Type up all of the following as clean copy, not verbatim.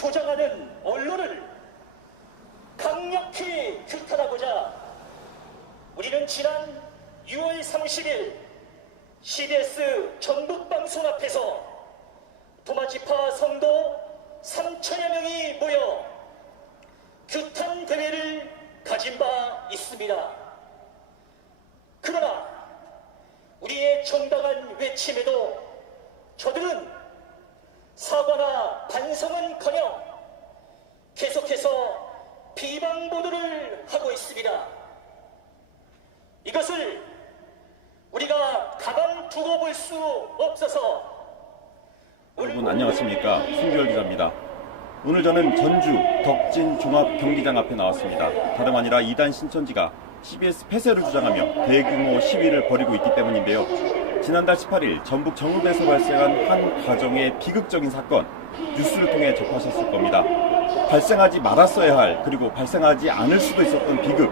조장하는 언론을 강력히 규탄하고자 우리는 지난 6월 30일 CBS 전북방송 앞에서 도마지파 성도 3천여 명이 모여 규탄 대회를 가진 바 있습니다. 그러나 우리의 정당한 외침에도 저들은 사과나 반성은커녕 계속해서 비방 보도를 하고 있습니다. 이것을 우리가 가만 두고 볼 수 없어서 여러분 안녕하십니까, 송규열 기자입니다. 오늘 저는 전주 덕진 종합경기장 앞에 나왔습니다. 다름 아니라 이단 신천지가 CBS 폐쇄를 주장하며 대규모 시위를 벌이고 있기 때문인데요. 지난달 18일 전북 정읍에서 발생한 한 가정의 비극적인 사건, 뉴스를 통해 접하셨을 겁니다. 발생하지 말았어야 할, 그리고 발생하지 않을 수도 있었던 비극,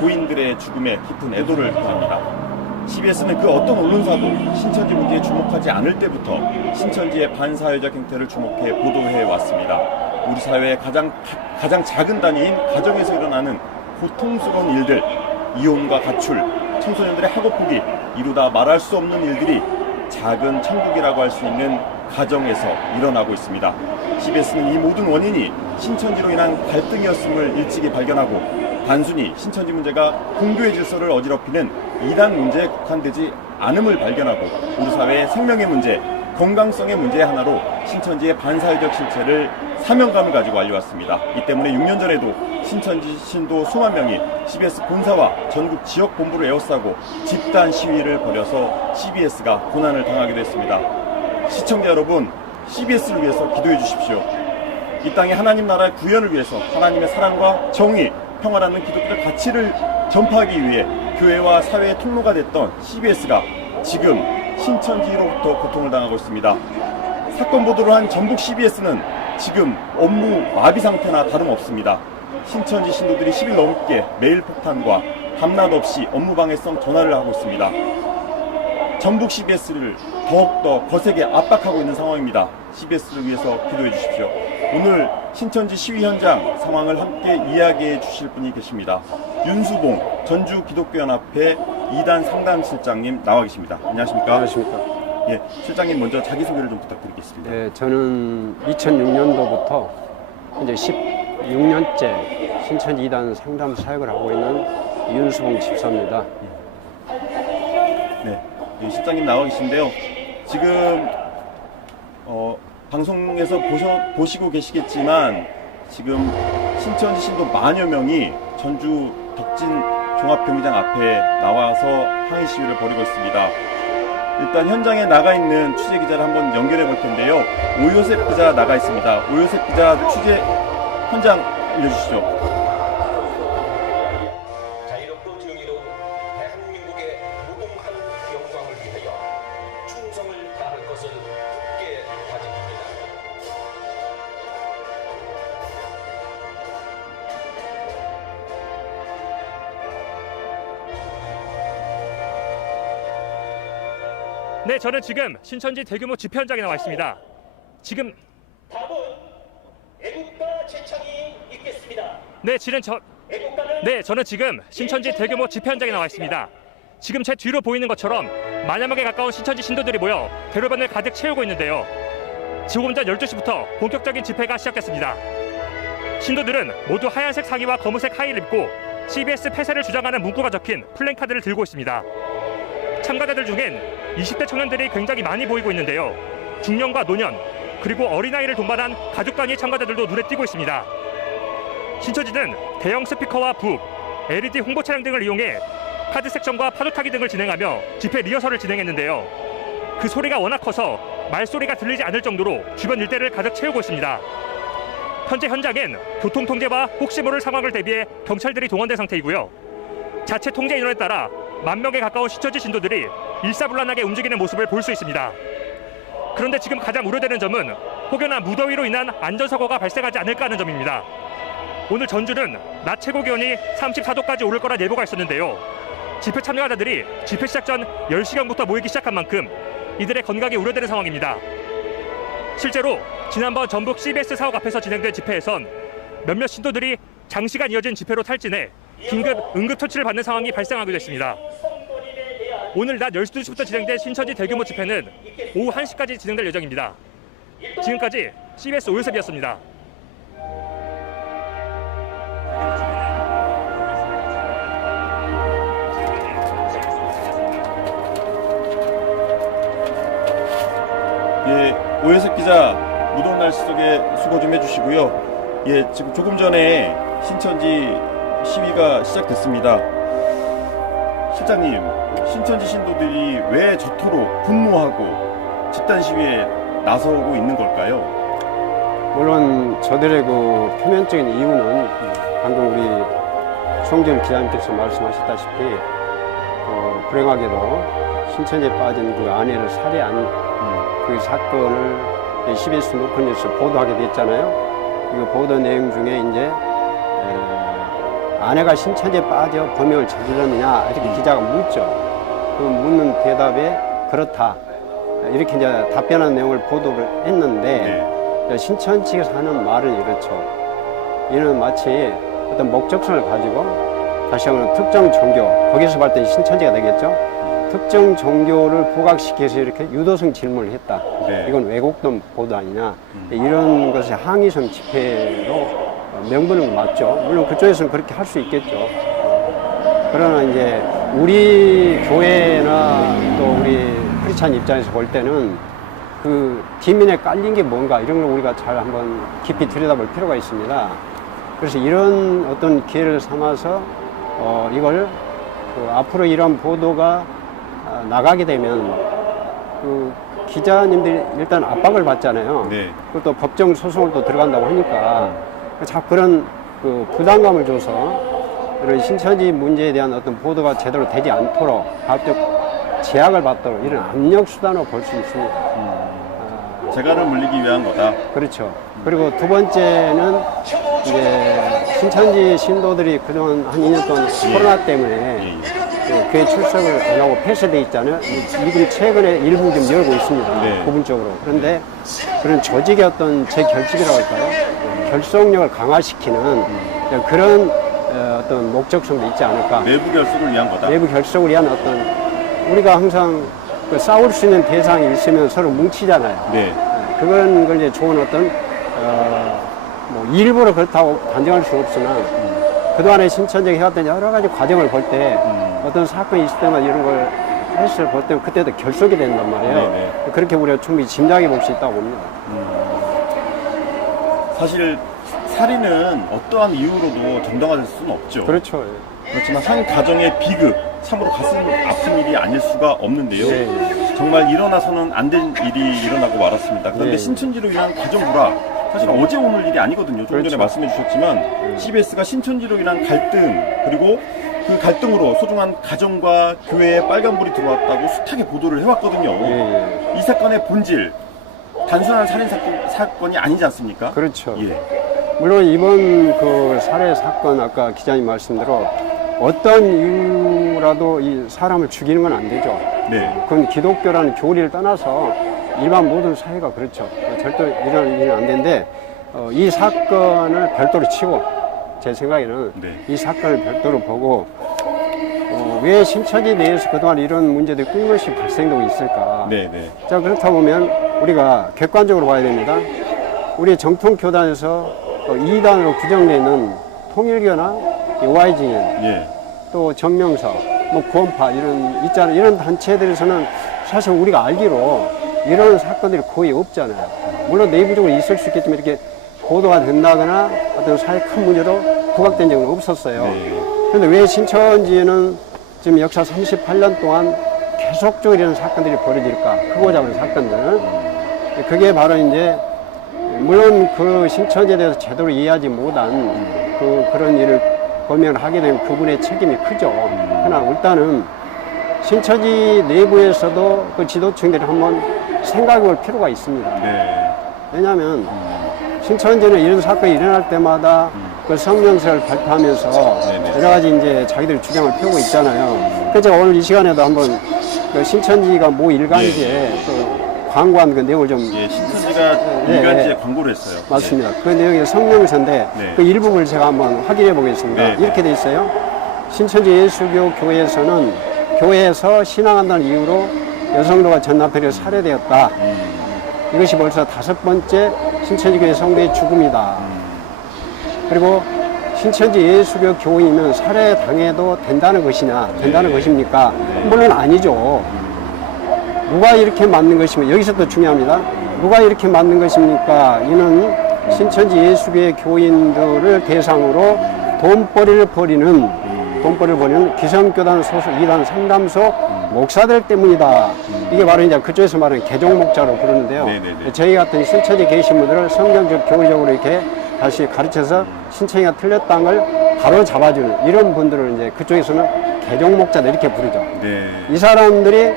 고인들의 죽음에 깊은 애도를 표합니다. CBS는 그 어떤 언론사도 신천지 문제에 주목하지 않을 때부터 신천지의 반사회적 행태를 주목해 보도해 왔습니다. 우리 사회의 가장 작은 단위인 가정에서 일어나는 고통스러운 일들, 이혼과 가출, 청소년들의 학업 포기, 이루다 말할 수 없는 일들이 작은 천국이라고 할 수 있는 가정에서 일어나고 있습니다. CBS는 이 모든 원인이 신천지로 인한 갈등이었음을 일찍이 발견하고 단순히 신천지 문제가 공교의 질서를 어지럽히는 이단 문제에 국한되지 않음을 발견하고 우리 사회의 생명의 문제, 건강성의 문제의 하나로 신천지의 반사회적 실체를 사명감을 가지고 알려왔습니다. 이 때문에 6년 전에도 신천지 신도 수만 명이 CBS 본사와 전국 지역 본부를 에워싸고 집단 시위를 벌여서 CBS가 고난을 당하기도 했습니다. 시청자 여러분, CBS를 위해서 기도해 주십시오. 이 땅의 하나님 나라의 구현을 위해서 하나님의 사랑과 정의, 평화라는 기독교적 가치를 전파하기 위해 교회와 사회의 통로가 됐던 CBS가 지금 신천지로부터 고통을 당하고 있습니다. 사건 보도를 한 전북 CBS는 지금 업무 마비 상태나 다름없습니다. 신천지 신도들이 10일 넘게 메일 폭탄과 밤낮 없이 업무 방해성 전화를 하고 있습니다. 전북 CBS를 더욱더 거세게 압박하고 있는 상황입니다. CBS를 위해서 기도해 주십시오. 오늘 신천지 시위 현장 상황을 함께 이야기해 주실 분이 계십니다. 윤수봉 전주 기독교연합회 2단 상담실장님 나와 계십니다. 안녕하십니까? 안녕하십니까? 예, 실장님 먼저 자기소개를 좀 부탁드리겠습니다. 네, 저는 2006년도부터 이제 16년째 신천지 2단 상담 사역을 하고 있는 윤수봉 집사입니다. 네, 실장님 나와 계신데요. 지금 방송에서 보시고 계시겠지만 지금 신천지 신도 만여 명이 전주 덕진 종합경기장 앞에 나와서 항의 시위를 벌이고 있습니다. 일단 현장에 나가 있는 취재 기자를 한번 연결해 볼 텐데요. 오요셉 기자 나가 있습니다. 오요셉 기자 취재 현장 알려주시죠. 자유롭고 정의로운 대한민국의 무궁한 영광을 위하여 충성을 다할 것을 굳게 다짐합니다. 네, 저는 지금 신천지 대규모 집회 현장에 나와 있습니다. 지금 다음은 애국가 제창이 있겠습니다. 저는 지금 신천지 대규모 집회 현장에 나와 있습니다. 지금 제 뒤로 보이는 것처럼 만여명에 가까운 신천지 신도들이 모여 대로변을 가득 채우고 있는데요. 조금 전 12시부터 본격적인 집회가 시작됐습니다. 신도들은 모두 하얀색 상의와 검은색 하의를 입고 CBS 폐쇄를 주장하는 문구가 적힌 플랜카드를 들고 있습니다. 참가자들 중엔 20대 청년들이 굉장히 많이 보이고 있는데요. 중년과 노년, 그리고 어린아이를 동반한 가족 단위 참가자들도 눈에 띄고 있습니다. 신천지는 대형 스피커와 북, LED 홍보 차량 등을 이용해 카드 섹션과 파도 타기 등을 진행하며 집회 리허설을 진행했는데요. 그 소리가 워낙 커서 말소리가 들리지 않을 정도로 주변 일대를 가득 채우고 있습니다. 현재 현장엔 교통 통제와 혹시 모를 상황을 대비해 경찰들이 동원된 상태이고요. 자체 통제 인원에 따라 10,000명에 가까운 신천지 신도들이 일사불란하게 움직이는 모습을 볼 수 있습니다. 그런데 지금 가장 우려되는 점은 혹여나 무더위로 인한 안전사고가 발생하지 않을까 하는 점입니다. 오늘 전주는 낮 최고 기온이 34도까지 오를 거란 예보가 있었는데요. 집회 참여자들이 집회 시작 전 10시경부터 모이기 시작한 만큼 이들의 건강이 우려되는 상황입니다. 실제로 지난번 전북 CBS 사옥 앞에서 진행된 집회에선 몇몇 신도들이 장시간 이어진 집회로 탈진해 긴급 응급처치를 받는 상황이 발생하기도 했습니다. 오늘 낮 12시부터 진행된 신천지 대규모 집회는 오후 1시까지 진행될 예정입니다. 지금까지 CBS 오유섭이었습니다. 예, 오해석 기자, 무더운 날씨 속에 수고 좀 해주시고요. 예, 지금 조금 전에 신천지 시위가 시작됐습니다. 실장님, 신천지 신도들이 왜 저토록 분노하고 집단 시위에 나서고 있는 걸까요? 물론 저들의 그 표면적인 이유는 방금 우리 송지훈 기자님께서 말씀하셨다시피 불행하게도 신천지에 빠진 그 아내를 살해한 그 사건을 CBS 높은 뉴스 보도하게 됐잖아요. 그 보도 내용 중에 이제 아내가 신천지에 빠져 범행을 저질렀느냐 이렇게 기자가 묻죠. 그 묻는 대답에 그렇다 이렇게 이제 답변한 내용을 보도를 했는데 신천지에서 하는 말은 이렇죠. 이는 마치 어떤 목적성을 가지고 다시 한번 특정 종교, 거기서 볼 때 신천지가 되겠죠. 특정 종교를 부각시켜서 이렇게 유도성 질문을 했다. 네. 이건 왜곡된 보도 아니냐. 이런 것이 항의성 집회로 명분은 맞죠. 물론 그쪽에서는 그렇게 할 수 있겠죠. 그러나 이제 우리 교회나 또 우리 크리스찬 입장에서 볼 때는 그 뒷면에 깔린 게 뭔가 이런 걸 우리가 잘 한번 깊이 들여다볼 필요가 있습니다. 그래서 이런 어떤 기회를 삼아서 이걸 앞으로 이런 보도가 나가게 되면 그 기자님들이 일단 압박을 받잖아요. 네. 그것도 법정 소송을 또 들어간다고 하니까 자꾸 그런 그 부담감을 줘서 이런 신천지 문제에 대한 어떤 보도가 제대로 되지 않도록法적 제약을 받도록 이런 압력 수단으로 볼 수 있습니다. 재갈을 물리기 위한 거다. 그렇죠. 그리고 두 번째는 이제 신천지 신도들이 그동안 한 2년 동안 코로나 때문에 교회 출석을 안 하고 폐쇄돼 있잖아요. 지금 최근에 일부 좀 열고 있습니다. 네. 부분적으로. 그런데 그런 조직의 어떤 재결집이라고 할까요? 결속력을 강화시키는 그런 어떤 목적성도 있지 않을까. 내부 결속을 위한 거다. 내부 결속을 위한 어떤 우리가 항상 그 싸울 수 있는 대상이 있으면 서로 뭉치잖아요. 네. 그런 걸 이제 좋은 어떤 뭐 일부러 그렇다고 단정할 수는 없으나 그동안에 신천지가 해왔던 여러 가지 과정을 볼 때 어떤 사건이 있을 때마다 이런 걸 헬스를 볼 때 그때도 결속이 된단 말이에요. 네네. 그렇게 우리가 충분히 짐작해 볼 수 있다고 봅니다. 사실 살인은 어떠한 이유로도 정당화될 수는 없죠. 그렇죠. 그렇지만 한 가정의 비극, 참으로 가슴 아픈 일이 아닐 수가 없는데요. 네. 정말 일어나서는 안 된 일이 일어나고 말았습니다. 그런데 네. 신천지로 인한 가정 불화, 사실 어제 오늘 일이 아니거든요. 조금 그렇죠. 전에 말씀해 주셨지만 CBS가 신천지로 인한 갈등, 그리고 그 갈등으로 소중한 가정과 교회에 빨간불이 들어왔다고 숱하게 보도를 해왔거든요. 예. 이 사건의 본질, 단순한 살인 사건이 아니지 않습니까? 그렇죠. 예. 물론 이번 그 살해 사건 아까 기자님 말씀대로 어떤 이유라도 이 사람을 죽이는 건 안 되죠. 네. 그건 기독교라는 교리를 떠나서 일반 모든 사회가 그렇죠. 절대 이런 일은 안 되는데 이 사건을 별도로 치고 제 생각에는 네. 이 사건을 별도로 보고 왜 신천지 내에서 그동안 이런 문제들이 끊임없이 발생되고 있을까. 네, 네. 자, 그렇다 보면 우리가 객관적으로 봐야 됩니다. 우리 정통교단에서 이단으로 규정되어 있는 통일교나 YGN, 예. 또 정명사, 뭐 구원파 이런 단체들에서는 사실 우리가 알기로 이런 사건들이 거의 없잖아요. 물론 내부적으로 있을 수 있겠지만 이렇게 보도가 된다거나 어떤 사회 큰 문제로 부각된 적은 없었어요. 네. 그런데 왜 신천지는 지금 역사 38년 동안 계속적으로 이런 사건들이 벌어질까? 크고 작은 사건들. 그게 바로 이제 물론 그 신천지에 대해서 제대로 이해하지 못한 그런 일을 범행을 하게 되면 그분의 책임이 크죠. 그러나 일단은 신천지 내부에서도 그 지도층들이 한번 생각해 볼 필요가 있습니다. 네. 왜냐하면 신천지는 이런 사건이 일어날 때마다 그 성명서를 발표하면서 네네. 여러 가지 이제 자기들 주장을 펴고 있잖아요. 그래서 제가 오늘 이 시간에도 한번 그 신천지가 모 일간지에 또 광고한 그 내용을 좀 예, 신천지가 일간지에 광고를 했어요. 맞습니다. 그런데 여기 성명서인데 네. 그 일부분을 제가 한번 확인해 보겠습니다. 네. 이렇게 돼 있어요. 신천지 예수교 교회에서는 교회에서 신앙한다는 이유로 여성도가 전납회를 살해되었다. 이것이 벌써 5번째 신천지교회 성도의 죽음이다. 그리고 신천지 예수교 교인은 살해당해도 된다는 것이냐, 된다는 것입니까? 물론 아니죠. 누가 이렇게 맞는 것이면, 여기서 또 중요합니다. 누가 이렇게 맞는 것입니까? 이는 신천지 예수교회 교인들을 대상으로 돈벌이를 벌이는 기성교단 소속 2단 상담소 목사들 때문이다. 이게 바로 이제 그쪽에서 말하는 개종목자로 부르는데요. 네네네. 저희 같은 신천지 계신 분들을 성경적 교리적으로 이렇게 다시 가르쳐서 신천지가 틀렸다는 걸 바로 잡아주는 이런 분들을 이제 그쪽에서는 개종목자들 이렇게 부르죠. 네. 이 사람들이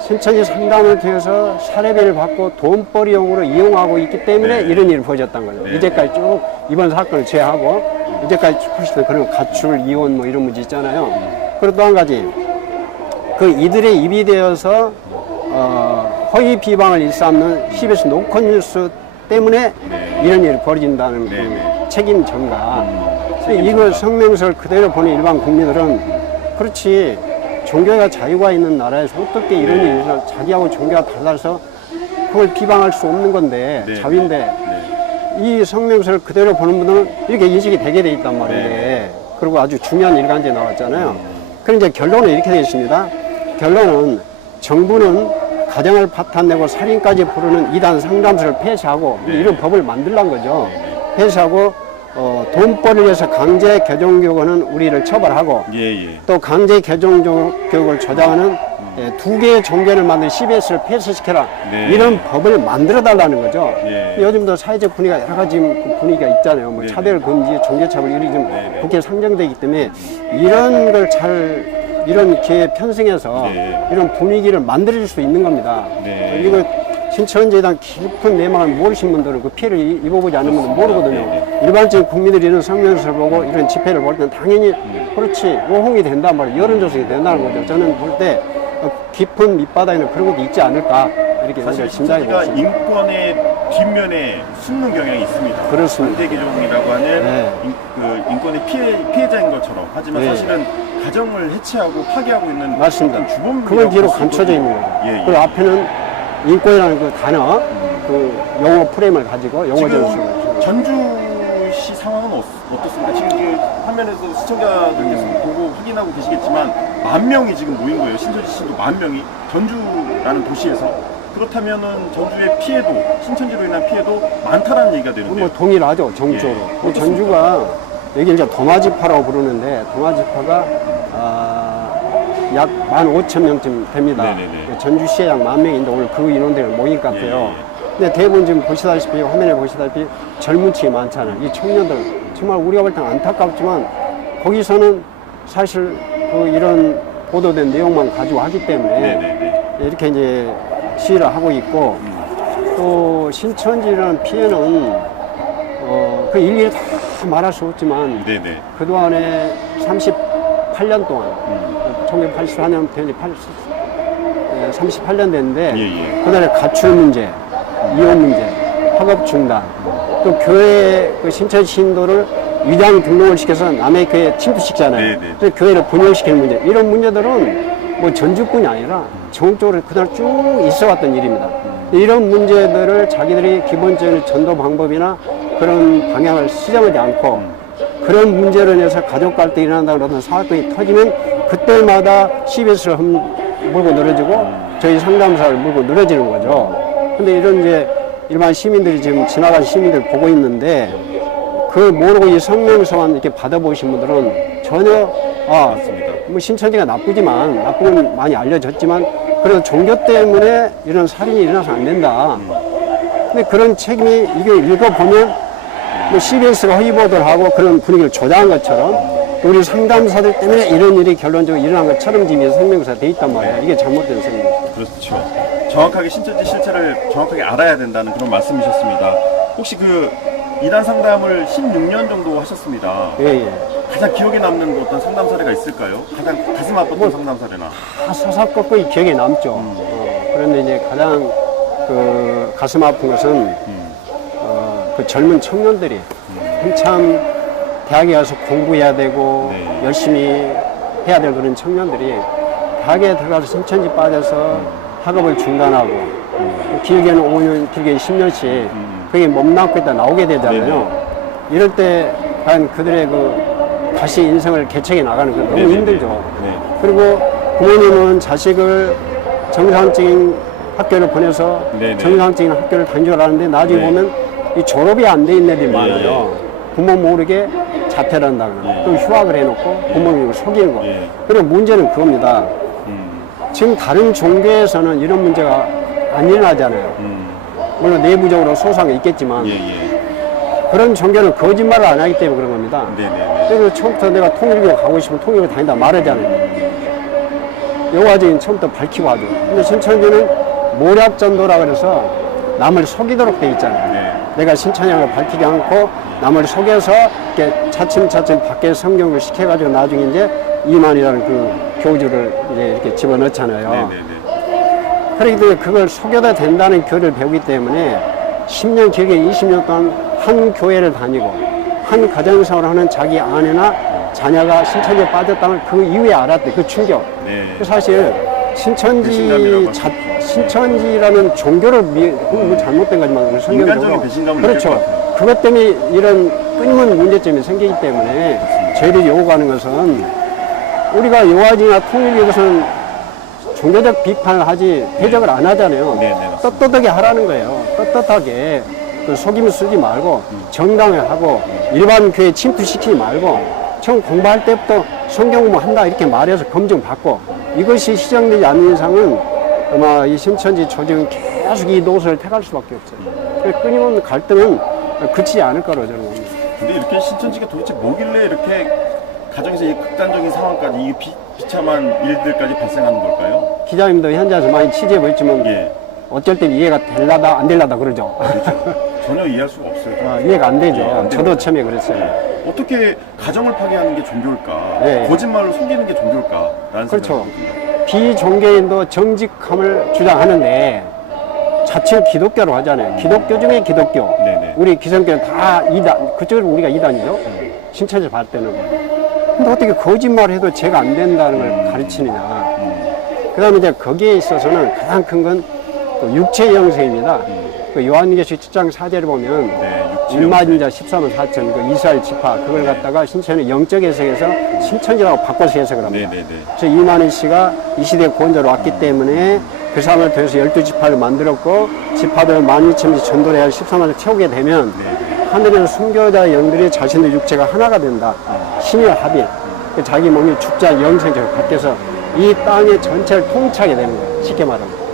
신천지 상담을 통해서 사례비를 받고 돈벌이용으로 이용하고 있기 때문에 네. 이런 일이 벌어졌다는 거죠. 네. 이제까지 쭉 이번 사건을 제외하고 이제까지 훨씬 그런 가출, 이혼 뭐 이런 문제 있잖아요. 그리고 또 한 가지, 그 이들의 입이 되어서 허위 비방을 일삼는 CBS 노컷뉴스 때문에 이런 일이 벌어진다는 그 책임 전가. 이걸 성명서를 그대로 보는 일반 국민들은 그렇지, 종교가 자유가 있는 나라에서 어떻게 이런 일이 일어나, 자기하고 종교가 달라서 그걸 비방할 수 없는 건데, 자유인데, 이 성명서를 그대로 보는 분들은 이렇게 인식이 되게 돼 있단 말이에요. 그리고 아주 중요한 일간지에 나왔잖아요. 그럼 이제 결론은 이렇게 되어 있습니다. 결론은 정부는 가정을 파탄내고 살인까지 부르는 이단 상담소를 폐쇄하고 이런 법을 만들란 거죠. 폐쇄하고 돈벌이를 위해서 강제 개종교육은 우리를 처벌하고 또 강제 개종교육을 조장하는 2개의 종교를 만든 CBS를 폐쇄시켜라. 이런 법을 만들어 달라는 거죠. 요즘도 사회적 분위기가 여러 가지 분위기가 있잖아요. 뭐 차별 금지, 종교차별 이런 좀 국회에 상정되기 때문에 이런 걸 이런 기회에 편승해서 이런 분위기를 만들어줄 수 있는 겁니다. 이거 신천지에 대한 깊은 내막을 모르신 분들은 그 피해를 입어보지 않는 분들은 모르거든요. 일반적인 국민들이 이런 성명서를 보고 이런 집회를 볼 때는 당연히 그렇지, 호응이 된단 말이에요. 여론조성이 된다는 거죠. 저는 볼 때 깊은 밑바닥에는 그런 것도 있지 않을까, 이렇게 사실 우리가 짐작해 신천지가 봅니다. 인권의 뒷면에 숨는 경향이 있습니다. 그렇습니다. 반대개종이라고 하는 네. 인권의 피해자인 것처럼, 하지만 네. 사실은 가정을 해체하고 파괴하고 있는 맞습니다. 주범. 그건 뒤로 감춰져 있는 거죠. 그리고 앞에는 인권이라는 그 단어, 그 용어 프레임을 가지고 용어 전술을. 지금 전주시 상황은 어떻습니까? 지금 그 화면에서 시청자들께서 보고 확인하고 계시겠지만 10,000명이 지금 모인 거예요. 신천지도 10,000명이 전주라는 도시에서. 그렇다면은 전주의 피해도, 신천지로 인한 피해도 많다라는 얘기가 되는데요. 뭐 동일하죠, 정적으로. 예. 전주가 여기 이제 도마지파라고 부르는데 도마지파가 약 15,000명쯤 됩니다. 네네네. 전주시에 약 10,000명인데 오늘 그 인원들이 모인 것 같아요. 근데 대부분 지금 보시다시피 화면에 보시다시피 젊은 층이 많잖아요. 이 청년들 정말 우리가 볼 때는 안타깝지만 거기서는 사실 그 이런 보도된 내용만 가지고 하기 때문에 이렇게 이제 시위를 하고 있고 또 신천지라는 피해는 그 일일이 다 말할 수 없지만 그동안에 38년 동안 1984년 38년 됐는데 그날에 가출 문제, 이혼 문제, 학업 중단, 또 교회 그 신천지 신도를 위장 등록을 시켜서 남의 교회에 침투시키잖아요. 그래서 교회를 분열시키는 문제, 이런 문제들은 뭐 전주뿐이 아니라 전국적으로 그날 쭉 있어왔던 일입니다. 이런 문제들을 자기들이 기본적인 전도 방법이나 그런 방향을 시정하지 않고 그런 문제로 인해서 가족 갈등이 일어난다 그러던 사건이 터지면 그때마다 CBS를 물고 늘어지고 저희 상담사를 물고 늘어지는 거죠. 근데 이런 이제 일반 시민들이 지금 지나간 시민들 보고 있는데 그 모르고 이 성명서만 이렇게 받아보신 분들은 전혀 뭐 신천지가 나쁜 건 많이 알려졌지만 그래도 종교 때문에 이런 살인이 일어나서 안 된다. 근데 그런 책임이 이게 읽어보면 뭐 CBS가 허위 보도를 하고 그런 분위기를 조장한 것처럼 우리 상담사들 때문에 이런 일이 결론적으로 일어난 것처럼 지금 성명서가 돼 있단 말이에요. 이게 잘못된 성명서. 그렇죠. 정확하게 신천지 실체를 정확하게 알아야 된다는 그런 말씀이셨습니다. 혹시 그 이단 상담을 16년 정도 하셨습니다. 가장 기억에 남는 어떤 상담 사례가 있을까요? 가장 가슴 아팠던 상담 사례나? 다 서사건거이 기억에 남죠. 그런데 이제 가장 그 가슴 아픈 것은 그 젊은 청년들이 한참 대학에 가서 공부해야 되고 네. 열심히 해야 될 그런 청년들이 대학에 들어가서 신천지 빠져서 학업을 중단하고 길게는 5년, 길게는 10년씩 그게 몸담고 있다 나오게 되잖아요. 이럴 때 과연 그들의 그 다시 인생을 개척해 나가는 건 너무 힘들죠. 네. 그리고 부모님은 자식을 정상적인 학교를 보내서 네네. 정상적인 학교를 다니줄 알았는데 나중에 네. 보면 이 졸업이 안 돼 있는 애들이 많아요. 예. 부모 모르게 자퇴를 한다거나 또 휴학을 해놓고 부모님을 속이는 거. 예. 그리고 문제는 그겁니다. 지금 다른 종교에서는 이런 문제가 안 일어나잖아요. 물론 내부적으로 소상이 있겠지만 예, 예. 그런 종교는 거짓말을 안 하기 때문에 그런 겁니다. 네네. 그래서 처음부터 내가 통일교 가고 싶으면 통일교 다닌다 말하잖아요. 요과적인 처음부터 밝히고 하죠. 근데 신천지는 모략전도라 그래서 남을 속이도록 돼 있잖아요. 네. 내가 신천지를 밝히지 않고 남을 속여서 이렇게 차츰차츰 밖에 성경을 시켜가지고 나중에 이제 이만이라는 그 교주를 이제 이렇게 집어넣잖아요. 네네네. 그렇기 때문에 그걸 속여도 된다는 교리를 배우기 때문에 10년 길게 20년 동안 한 교회를 다니고 한 가정생활을 하는 자기 아내나 자녀가 신천지에 빠졌다는 그 이후에 알았대. 그 충격. 네. 사실 배신감이라고 신천지라는 종교를 그건 잘못된 거지만 인간적인 성경적으로 배신감을 그렇죠. 느낄 것 같아요. 그것 때문에 이런 끊임없는 문제점이 생기기 때문에 저희들이 요구하는 것은 우리가 요하지나 통일교 것은 종교적 비판을 하지 대적을 안 하잖아요. 네, 네, 맞습니다. 떳떳하게 하라는 거예요. 떳떳하게 그 속임 쓰지 말고 정당하게 하고 일반 교회 침투시키지 말고 처음 공부할 때부터 성경 공부한다 이렇게 말해서 검증받고 이것이 시정되지 않는 이상은 아마 이 신천지 조직은 계속 이 노선을 택할 수밖에 없어요. 그래서 끊임없는 갈등은 그치지 않을 거라고 저는 봅니다. 근데 이렇게 신천지가 도대체 뭐길래 이렇게 가정에서 이 극단적인 상황까지 이 비참한 일들까지 발생하는 걸까요? 기자님도 현장에서 많이 취재해 보였지만 예. 어쩔 때 이해가 될라다 안 될라다 그러죠. 전혀 이해할 수가 없어요. 이해가 안 되죠. 예, 안 저도 됩니다. 처음에 그랬어요. 어떻게 가정을 파괴하는 게 종교일까? 예. 거짓말로 속이는 게 종교일까?라는 그렇죠. 생각이 듭니다. 비종교인도 정직함을 주장하는데 자칭 기독교로 하잖아요. 기독교 중에 기독교. 네네. 우리 기성교는 다 이단, 그쪽은 우리가 이단이죠. 신천지 봤을 때는. 근데 어떻게 거짓말을 해도 죄가 안 된다는 걸 가르치느냐. 그 다음에 이제 거기에 있어서는 가장 큰 건 육체 영생입니다. 그 요한계시록 7장 4절을 보면 네, 육체 일마진자 14만 4천 그 이스라엘 지파 그걸 갖다가 신천의 영적 해석에서 신천지라고 바꿔서 해석을 합니다. 네네네. 그래서 이만희 씨가 이 시대의 구원자로 왔기 때문에 그 사람을 통해서 12지파를 만들었고 지파들 12,000명 전도를 해야 14만을 채우게 되면 하늘에서 순교자 영들이 자신의 육체가 하나가 된다. 신의 합일. 자기 몸이 죽자 영생적으로 바뀌어서 이 땅의 전체를 통치하게 되는 거예요. 쉽게 말하면.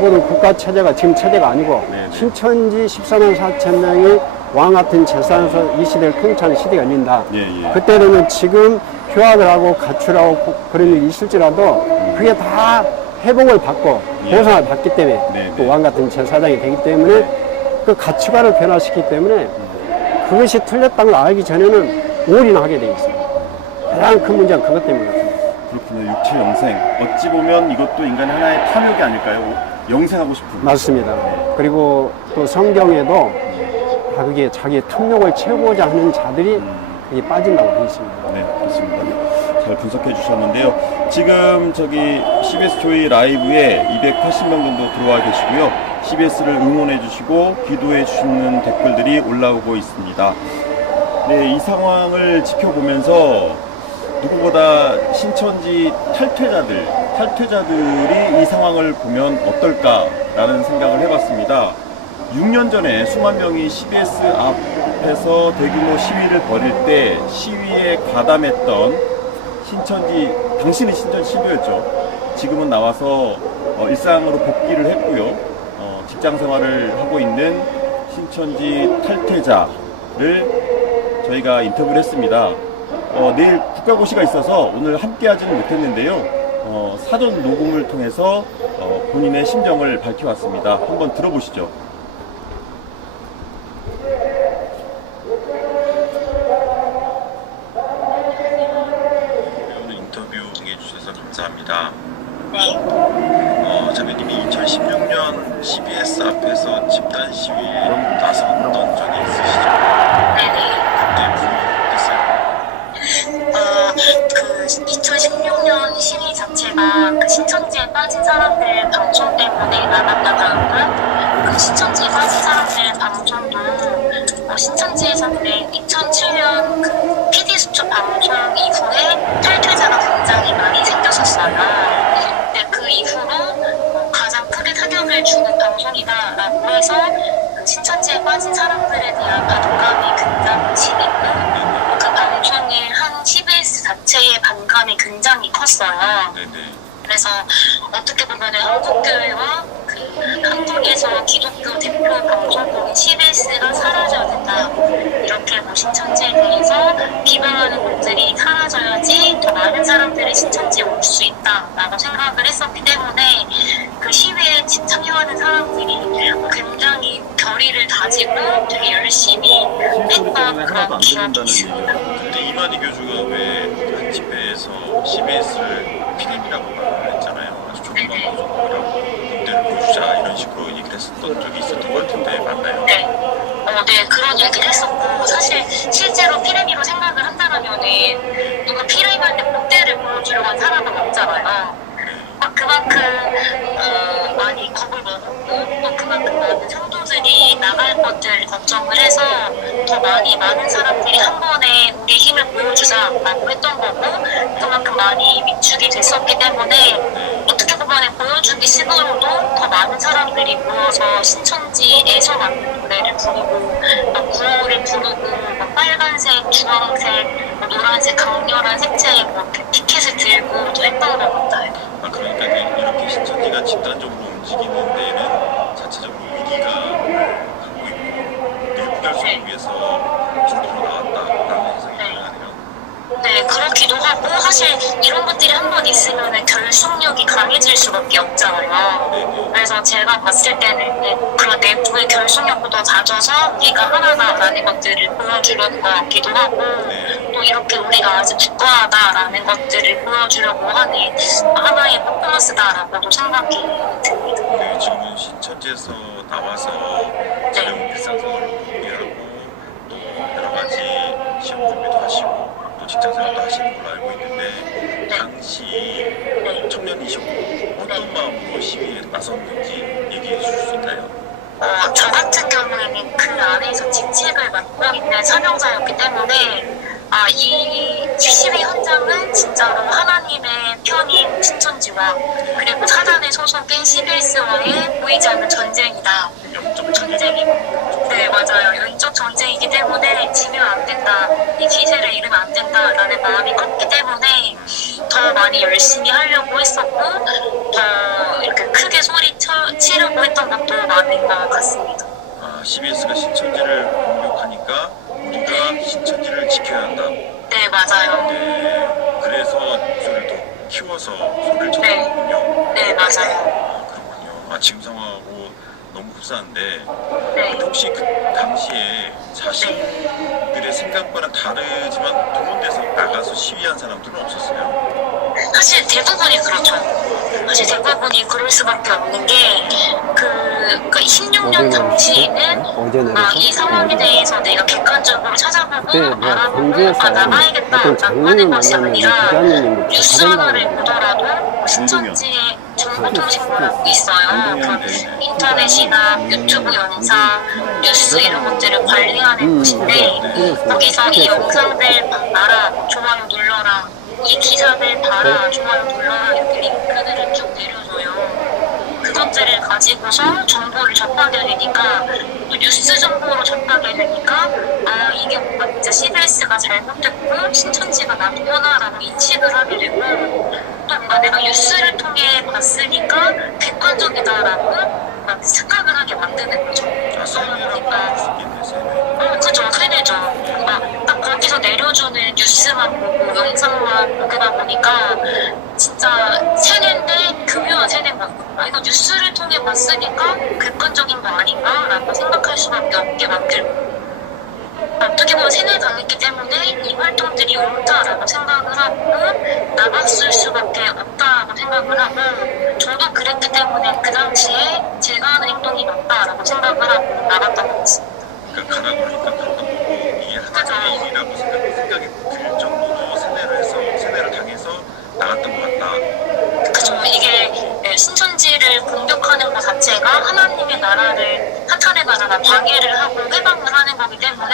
모든 국가 체제가 지금 체제가 아니고 신천지 14만 4천 명이 왕 같은 재산에서 이 시대를 통치하는 시대가 열린다. 예, 예. 그때 되면 지금 휴학을 하고 가출하고 그런 일이 있을지라도 그게 다 회복을 받고 보상을 받기 때문에 네, 그 네. 왕 같은 제사장이 되기 때문에 그 가치관을 변화시키기 때문에 그것이 틀렸다는 걸 알기 전에는 올인하게 돼 있어요. 가장 큰 문제가 그것 때문에 그렇습니다. 그렇군요. 육체 영생. 어찌 보면 이것도 인간의 하나의 탐욕이 아닐까요? 영생하고 싶은. 맞습니다. 그리고 또 성경에도 다 그게 자기의 탐욕을 채우고자 하는 자들이 이게 빠진다고 되어 있습니다. 네, 그렇습니다. 잘 분석해 주셨는데요. 지금 저기 CBS 조이 라이브에 280명 정도 들어와 계시고요. CBS를 응원해 주시고 기도해 주시는 댓글들이 올라오고 있습니다. 네, 이 상황을 지켜보면서 누구보다 신천지 탈퇴자들이 이 상황을 보면 어떨까라는 생각을 해봤습니다. 6년 전에 수만 명이 CBS 앞에서 대규모 시위를 벌일 때 시위에 가담했던 당신은 신천지 신도였죠. 지금은 나와서 일상으로 복귀를 했고요. 직장 생활을 하고 있는 신천지 탈퇴자를 저희가 인터뷰를 했습니다. 내일 국가고시가 있어서 오늘 함께하지는 못했는데요. 사전 녹음을 통해서 본인의 심정을 밝혀왔습니다. 한번 들어보시죠. 오늘 인터뷰 응해주셔서 감사합니다. 자매님이 2016년 CBS 신천지에서는 2007년 그 PD수첩 방송 이후에 탈퇴자가 굉장히 많이 생겼었어요. 근데 그 이후로 가장 크게 타격을 주는 방송이다라고 해서 그 신천지에 빠진 사람들에 대한 반감이 굉장히 심했고 그 방송에 한 CBS 자체의 반감이 굉장히 컸어요. 그래서 어떻게 보면 한국교회와 그 한국에서 기독교 대표 방송국인 CBS가 사라져야 된다. 이렇게 뭐 신천지에 대해서 비방하는 분들이 사라져야지 더 많은 사람들이 신천지에 올 수 있다라고 생각을 했었기 때문에 그 시위에 참여하는 사람들이 굉장히 결의를 다지고 되게 열심히 했던 그런 기억이 있습니다. 근데 이만희 교주가 왜 한 집회에서 CBS를 피렘이라고 말을 했잖아요. 아주 좋은 방송국이라고 군대를 보여주자 이런 식으로 얘기를 했었던 적이 있었던 것 같은데 맞나요? 네. 네, 그런 얘기를 했었고, 사실 실제로 피레미로 생각을 한다면은 누가 피레미한테 콧대를 보여주려고 한 사람은 없잖아요. 그만큼 많이 겁을 먹었고 또 그만큼 많은 성도들이 나갈 것들 걱정을 해서 더 많은 사람들이 한 번에 우리의 힘을 보여주자라고 했던 거고 그만큼 많이 위축이 됐었기 때문에 어떻게 보면 보여주기 식으로도 더 많은 사람들이 모여서 신천지에서 만든 노래를 부르고 구호를 부르고 빨간색, 주황색, 노란색 강렬한 색채의 피켓을 들고 했던 것 같아요. 그러니까 이렇게 신천지가 집단적으로 움직이는 데는 자체적으로 위기가 가고 있고 일부 결속국에서 진도로 나왔다라는 해석이 가능하네요. 네, 그렇기도 하고 사실 이런 것들이 한 번 있으면 결속력이 강해질 수밖에 없잖아요. 그래서 제가 봤을 때는 그런 내부의 결속력보다 다져서 우리가 하나다라는 것들을 보여주려는 것 같기도 하고 또 이렇게 우리가 아주 굳건하다라는 것들을 보여주려고 하는 하나의 퍼포먼스다라고도 생각이 듭니다. 네, 지금은 신천지에서 나와서 지금 일상생활을 준비하고 또 여러 가지 시험 준비도 하시고 또 직장생활도 하시는 걸로 알고 있는데 당시 청년이셨고 어떤 마음으로 시위에 나섰는지 얘기해 주실 수 있나요? 저 같은 경우에는 그 안에서 직책을 맡고 있는 사명자였기 때문에 이 시위 현장은 진짜로 하나님의 편인 신천지와 그리고 사단의 소속인 CBS와의 보이지 않는 전쟁이다. 전쟁이고, 네 맞아요. 영적 전쟁이기 때문에 지면 안 된다. 이 기세를 잃으면 안 된다라는 마음이 컸기 때문에 더 많이 열심히 하려고 했었고 더 이렇게 크게 소리 치려고 했던 것도 많은 것 같습니다. CBS가 신천지를 공격하니까 우리가 신천지를 지켜야 한다. 네 맞아요. 네, 그래서 목소리를 더 키워서 소리를 쳤군요. 네 맞아요. 그렇군요. 지금 상황하고 너무 흡사한데 네. 혹시 그 당시에 자신들의 생각과는 다르지만 동원돼서 나가서 시위한 사람들은 없었어요? 사실 대부분이 그렇죠. 사실 대부분이 그럴 수밖에 없는 게 그 16년 당시에는 이 상황에 대해서 내가 객관적으로 찾아보고 알아보고 나가야겠다라는 것이 아니라 뉴스 하나를 보더라도 신천지의 정보통신부라고 있어요. 그 인터넷이나 유튜브 영상, 뉴스 이런 것들을 관리하는 곳인데 거기서 이 영상들 봐라, 좋아요 눌러라, 이 기사들 봐라, 좋아요 눌러라 이렇게 링크들을 쭉 내려줘요. 그것들을 가지고서 정보를 접하게 되니까 또 뉴스 정보로 접하게 되니까 이게 뭔가 진짜 CBS가 잘못됐고 신천지가 나쁘구나라고 인식을 하게 되고 또 뭔가 내가 뉴스를 통해 봤으니까 객관적이다라고 생각을 하게 만드는 거죠. 그죠, 세뇌죠. 뭔가 딱 거기서 내려주는 뉴스만 보고 영상만 보다 보니까 진짜 세뇌인데 교묘한 세뇌인 거예요. 이거 뉴스를 통해 봤으니까 객관적인 거 아닌가라고 생각할 수밖에 없게 만들고 어떻게 보면 세뇌당했기 때문에 이 활동들이 옳다라고 생각을 하고 나갔을 수밖에 없다라고 생각을 하고 저도 그랬기 때문에 그 당시에 제가 하는 행동이 맞다라고 생각을 하고 나갔던 것 같습니다. 그러니까 가라고 하니까 갔던 거고 이게 하나의 일이라고 생각이 들 정도로 세뇌를 당해서 나갔던 것 같다. 그죠. 이게 신천지를 공격하는 것 자체가 하나님의 나라를 사탄의 나라가 방해를 하고 회방을 하는 거기 때문에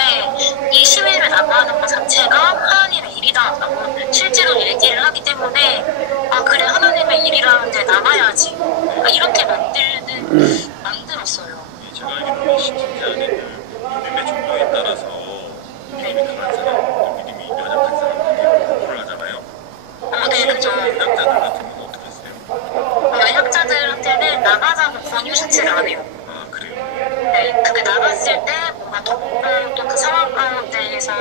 대해서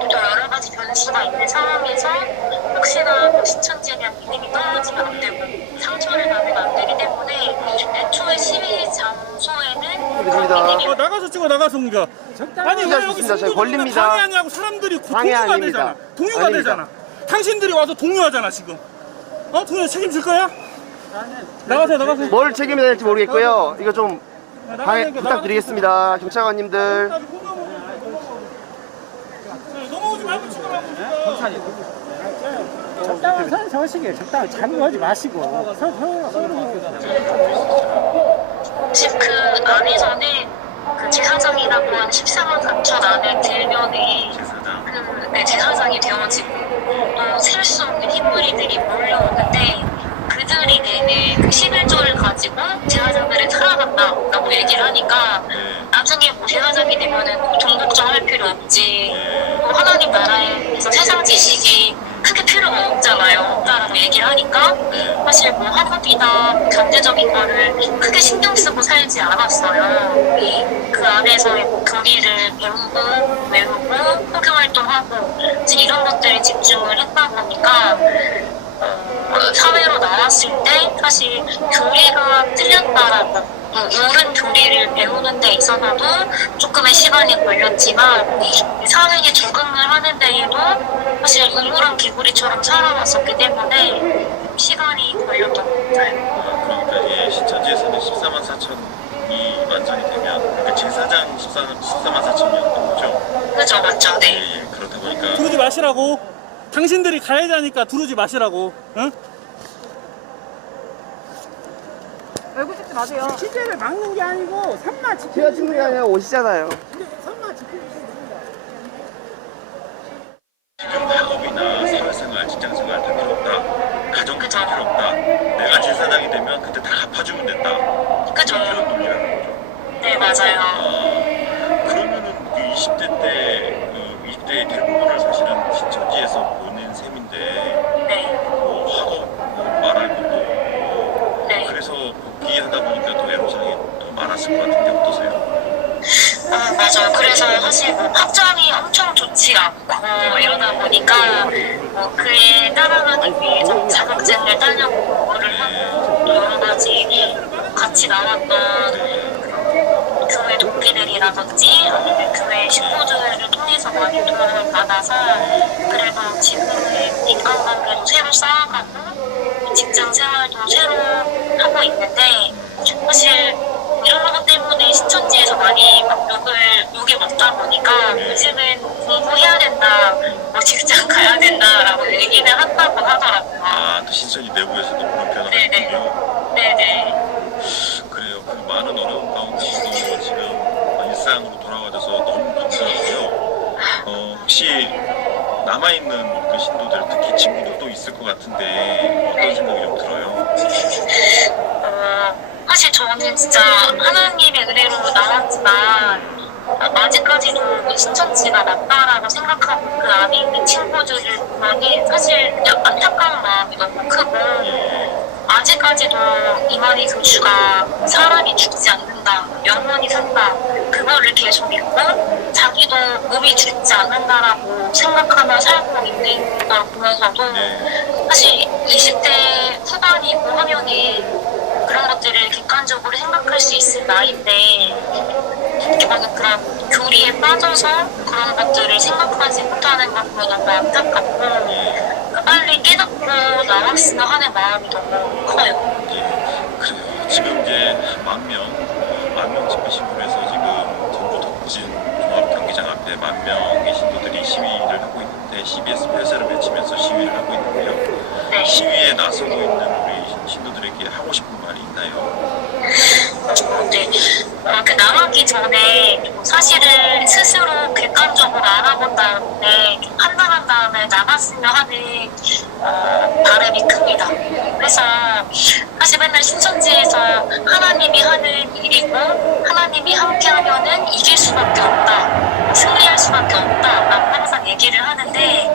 또 여러 가지 변수가 있는 상황에서 혹시나 뭐 신천지에 대한 믿음이 떨어지면 안 되고 상처를 받으면 안 되기 때문에 애초에 시위 장소에는 알겠습니다. 나가서 찍어 나가서 옮겨. 아니 왜 여기 좋습니다. 저희 승부를 걸립니다. 방해하냐고 사람들이 방해 동요가 아닙니다. 되잖아. 동요가 아닙니다. 되잖아. 당신들이 와서 동요하잖아 지금. 동요 책임질 거야? 나가세요. 뭘 책임져야 될지 모르겠고요. 이거 좀 방해 나가니까 부탁드리겠습니다. 경찰관님들. 넘어오지 말고 찍으라고. 적당한 선 서시게 적당히 잠이 마시고 혹시 그 안에서는 그 제사장이라고 하는 14만 4천 안에 들면은 제사장이 되어지고 또 셀 수 없는 흰무리들이 몰려오는데 그들이 내는 그 11조를 가지고 제사장들을 살아간다라고 얘기를 하니까 나중에 뭐 제사장이 되면은 뭐 돈 걱정할 필요 없지 뭐 하나님 나라에서 세상 지식이 크게 필요가 없잖아요 라고 얘기를 하니까 사실 뭐 학업이나 경제적인 거를 크게 신경 쓰고 살지 않았어요. 그 안에서 뭐 교리를 배우고 외우고 포교활동하고 이런 것들에 집중을 했다 보니까 사회로 나왔을 때 사실 교리가 틀렸다라고 옳은 교리를 배우는 데 있어서도 조금의 시간이 걸렸지만 사회에 적응을 하는 데에도 사실 우물한 개구리처럼 살아왔었기 때문에 시간이 걸렸던 것 같아요. 그러니까 신천지에서는 14만 4천이 완전이 되면 그 제사장 14만 4천이었던 거죠? 그죠, 맞죠, 네. 그렇다 보니까 두르지 마시라고. 당신들이 가야 되니까 두르지 마시라고. 응? 얼굴 찍지 마세요. 시제를 막는 게 아니고 산만 지키는 제가 친구이 아니라 오시잖아요. 산만 지키는 지금 학업이나 사회생활, 직장생활 다 필요 없다. 가정도 다 필요 없다. 내가 제사장이 되면 그때 다 갚아주면 된다. 그죠. 이런 논리라는 거죠. 네, 맞아요. 그러면은 그 20대 때, 20대의 대부분을 사실은 신천지에서 보낸 셈인데, 네. 뭐 학업, 말할 것도 없고, 네. 그래서 복귀하다 보니까 더 애로사항이 더 많았을 것 같은데 어떠세요? 맞아요. 그래서 사실 뭐 학점이 엄청 좋지 않고 이러다 보니까 뭐 그에 따라가기 위해서 자격증을 따려고 공부를 하고 또 여러 가지 같이 나왔던 교회 동기들이라든지 아니면 교회 식구들을 통해서 많이 도움을 받아서 그래도 지금은 인간관계도 새로 쌓아가고 직장 생활도 새로 하고 있는데 사실 이런 것 때문에 신천지에서 많이 막 욕을 먹다 보니까 요즘은 공부해야 된다, 뭐 직장 가야 된다라고 얘기는 한다고 하더라고요. 또 신천지 내부에서도 그런 변화가 네네. 있군요. 네네. 그래요. 그 많은 어려움 가운데서도 지금 일상으로 돌아와줘서 너무 감사하고요. 혹시 남아있는 그 신도들, 특히 친구들도 있을 것 같은데 어떤 생각이 좀 들어요? 사실 저는 진짜 하나님의 은혜로 나왔지만 아직까지도 신천지가 낫다라고 생각하고 그 안에 있는 친구들을 보면 사실 안타까운 마음이 너무 크고 아직까지도 이만희 교주가 사람이 죽지 않는다, 영원히 산다 그거를 계속 믿고 자기도 몸이 죽지 않는다라고 생각하며 살고 있는 걸 보면서도 사실 20대 후반이고 하면은 그런 것들을 객관적으로 생각할 수 있을 나이인데 그런 교리에 빠져서 그런 것들을 생각하지 못하는 것 보면 너무 안타깝고 빨리 깨닫고 나왔으면 하는 마음이 너무 커요. 그래요. 지금 이제 만 명 집회 신고해서 지금 전주 덕진 종합경기장 앞에 10,000명의 신도들이 시위를 하고 있는데 CBS 폐쇄를 외치면서 시위를 하고 있는데요. 네. 시위에 나서고 있는 우리 신도들에게 하고 싶은 말이 있나요? 네. 그 나가기 전에 사실은 스스로 객관적으로 알아본 다음에 판단한 다음에 나갔으면 하는 바람이 큽니다. 그래서 사실 맨날 신천지에서 하나님이 하는 일이고 하나님이 함께하면은 이길 수밖에 없다, 승리할 수밖에 없다라고 항상 얘기를 하는데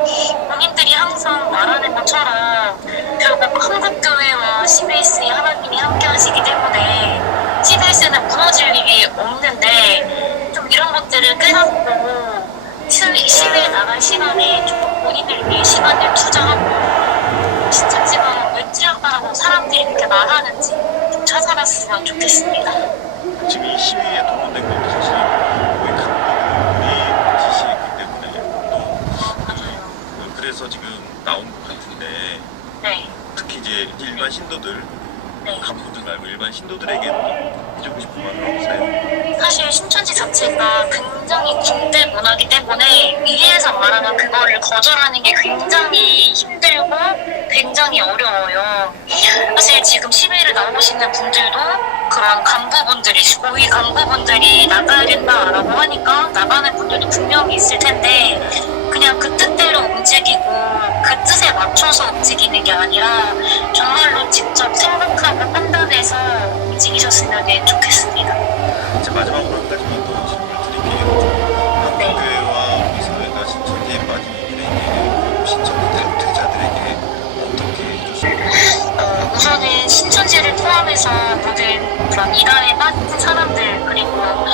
본인들이 항상 말하는 것처럼 결국 한국교회와 CBS에 하나님이 함께하시기 때문에 CBS는 무너질 일이 없는데 좀 이런 것들을 깨닫고 시위에 남은 시간에 좀 더 본인을 위해 시간을 투자하고 신천지가 왜 찔렀다라고 사람들이 그렇게 말하는지 좀 찾아봤으면 좋겠습니다. 지금 이 시위에 동원된 것도 사실 거의 간부들이 지시했기 때문에 또 그래서 지금 나온 것 같은데 네. 특히 이제 일반 신도들 네. 간부들 말고 일반 신도들에게 해주고 싶은 말은 없어요? 사실 신천지 자체가 굉장히 군대 문화이기 때문에 위에서 말하는 그거를 거절하는 게 굉장히 힘들고 굉장히 어려워요. 사실 지금 시위를 나오시는 분들도 그런 간부분들이, 고위 간부분들이 나가야 된다라고 하니까 나가는 분들도 분명히 있을 텐데 그냥 그 뜻대로 움직이고 그 뜻에 맞춰서 움직이는 게 아니라 정말로 직접 생각하고 판단해서 움직이셨으면 좋겠습니다. 이제 마지막으로 한 가지만 더 질문을 드릴게요. 한국교회와 우리 사회가 신천지에 빠진 유대인에게 신천지 탈퇴자들에게 어떻게 해줬습니까? 우선은 신천지를 포함해서 모든 그런 이단에 빠진 사람들 그리고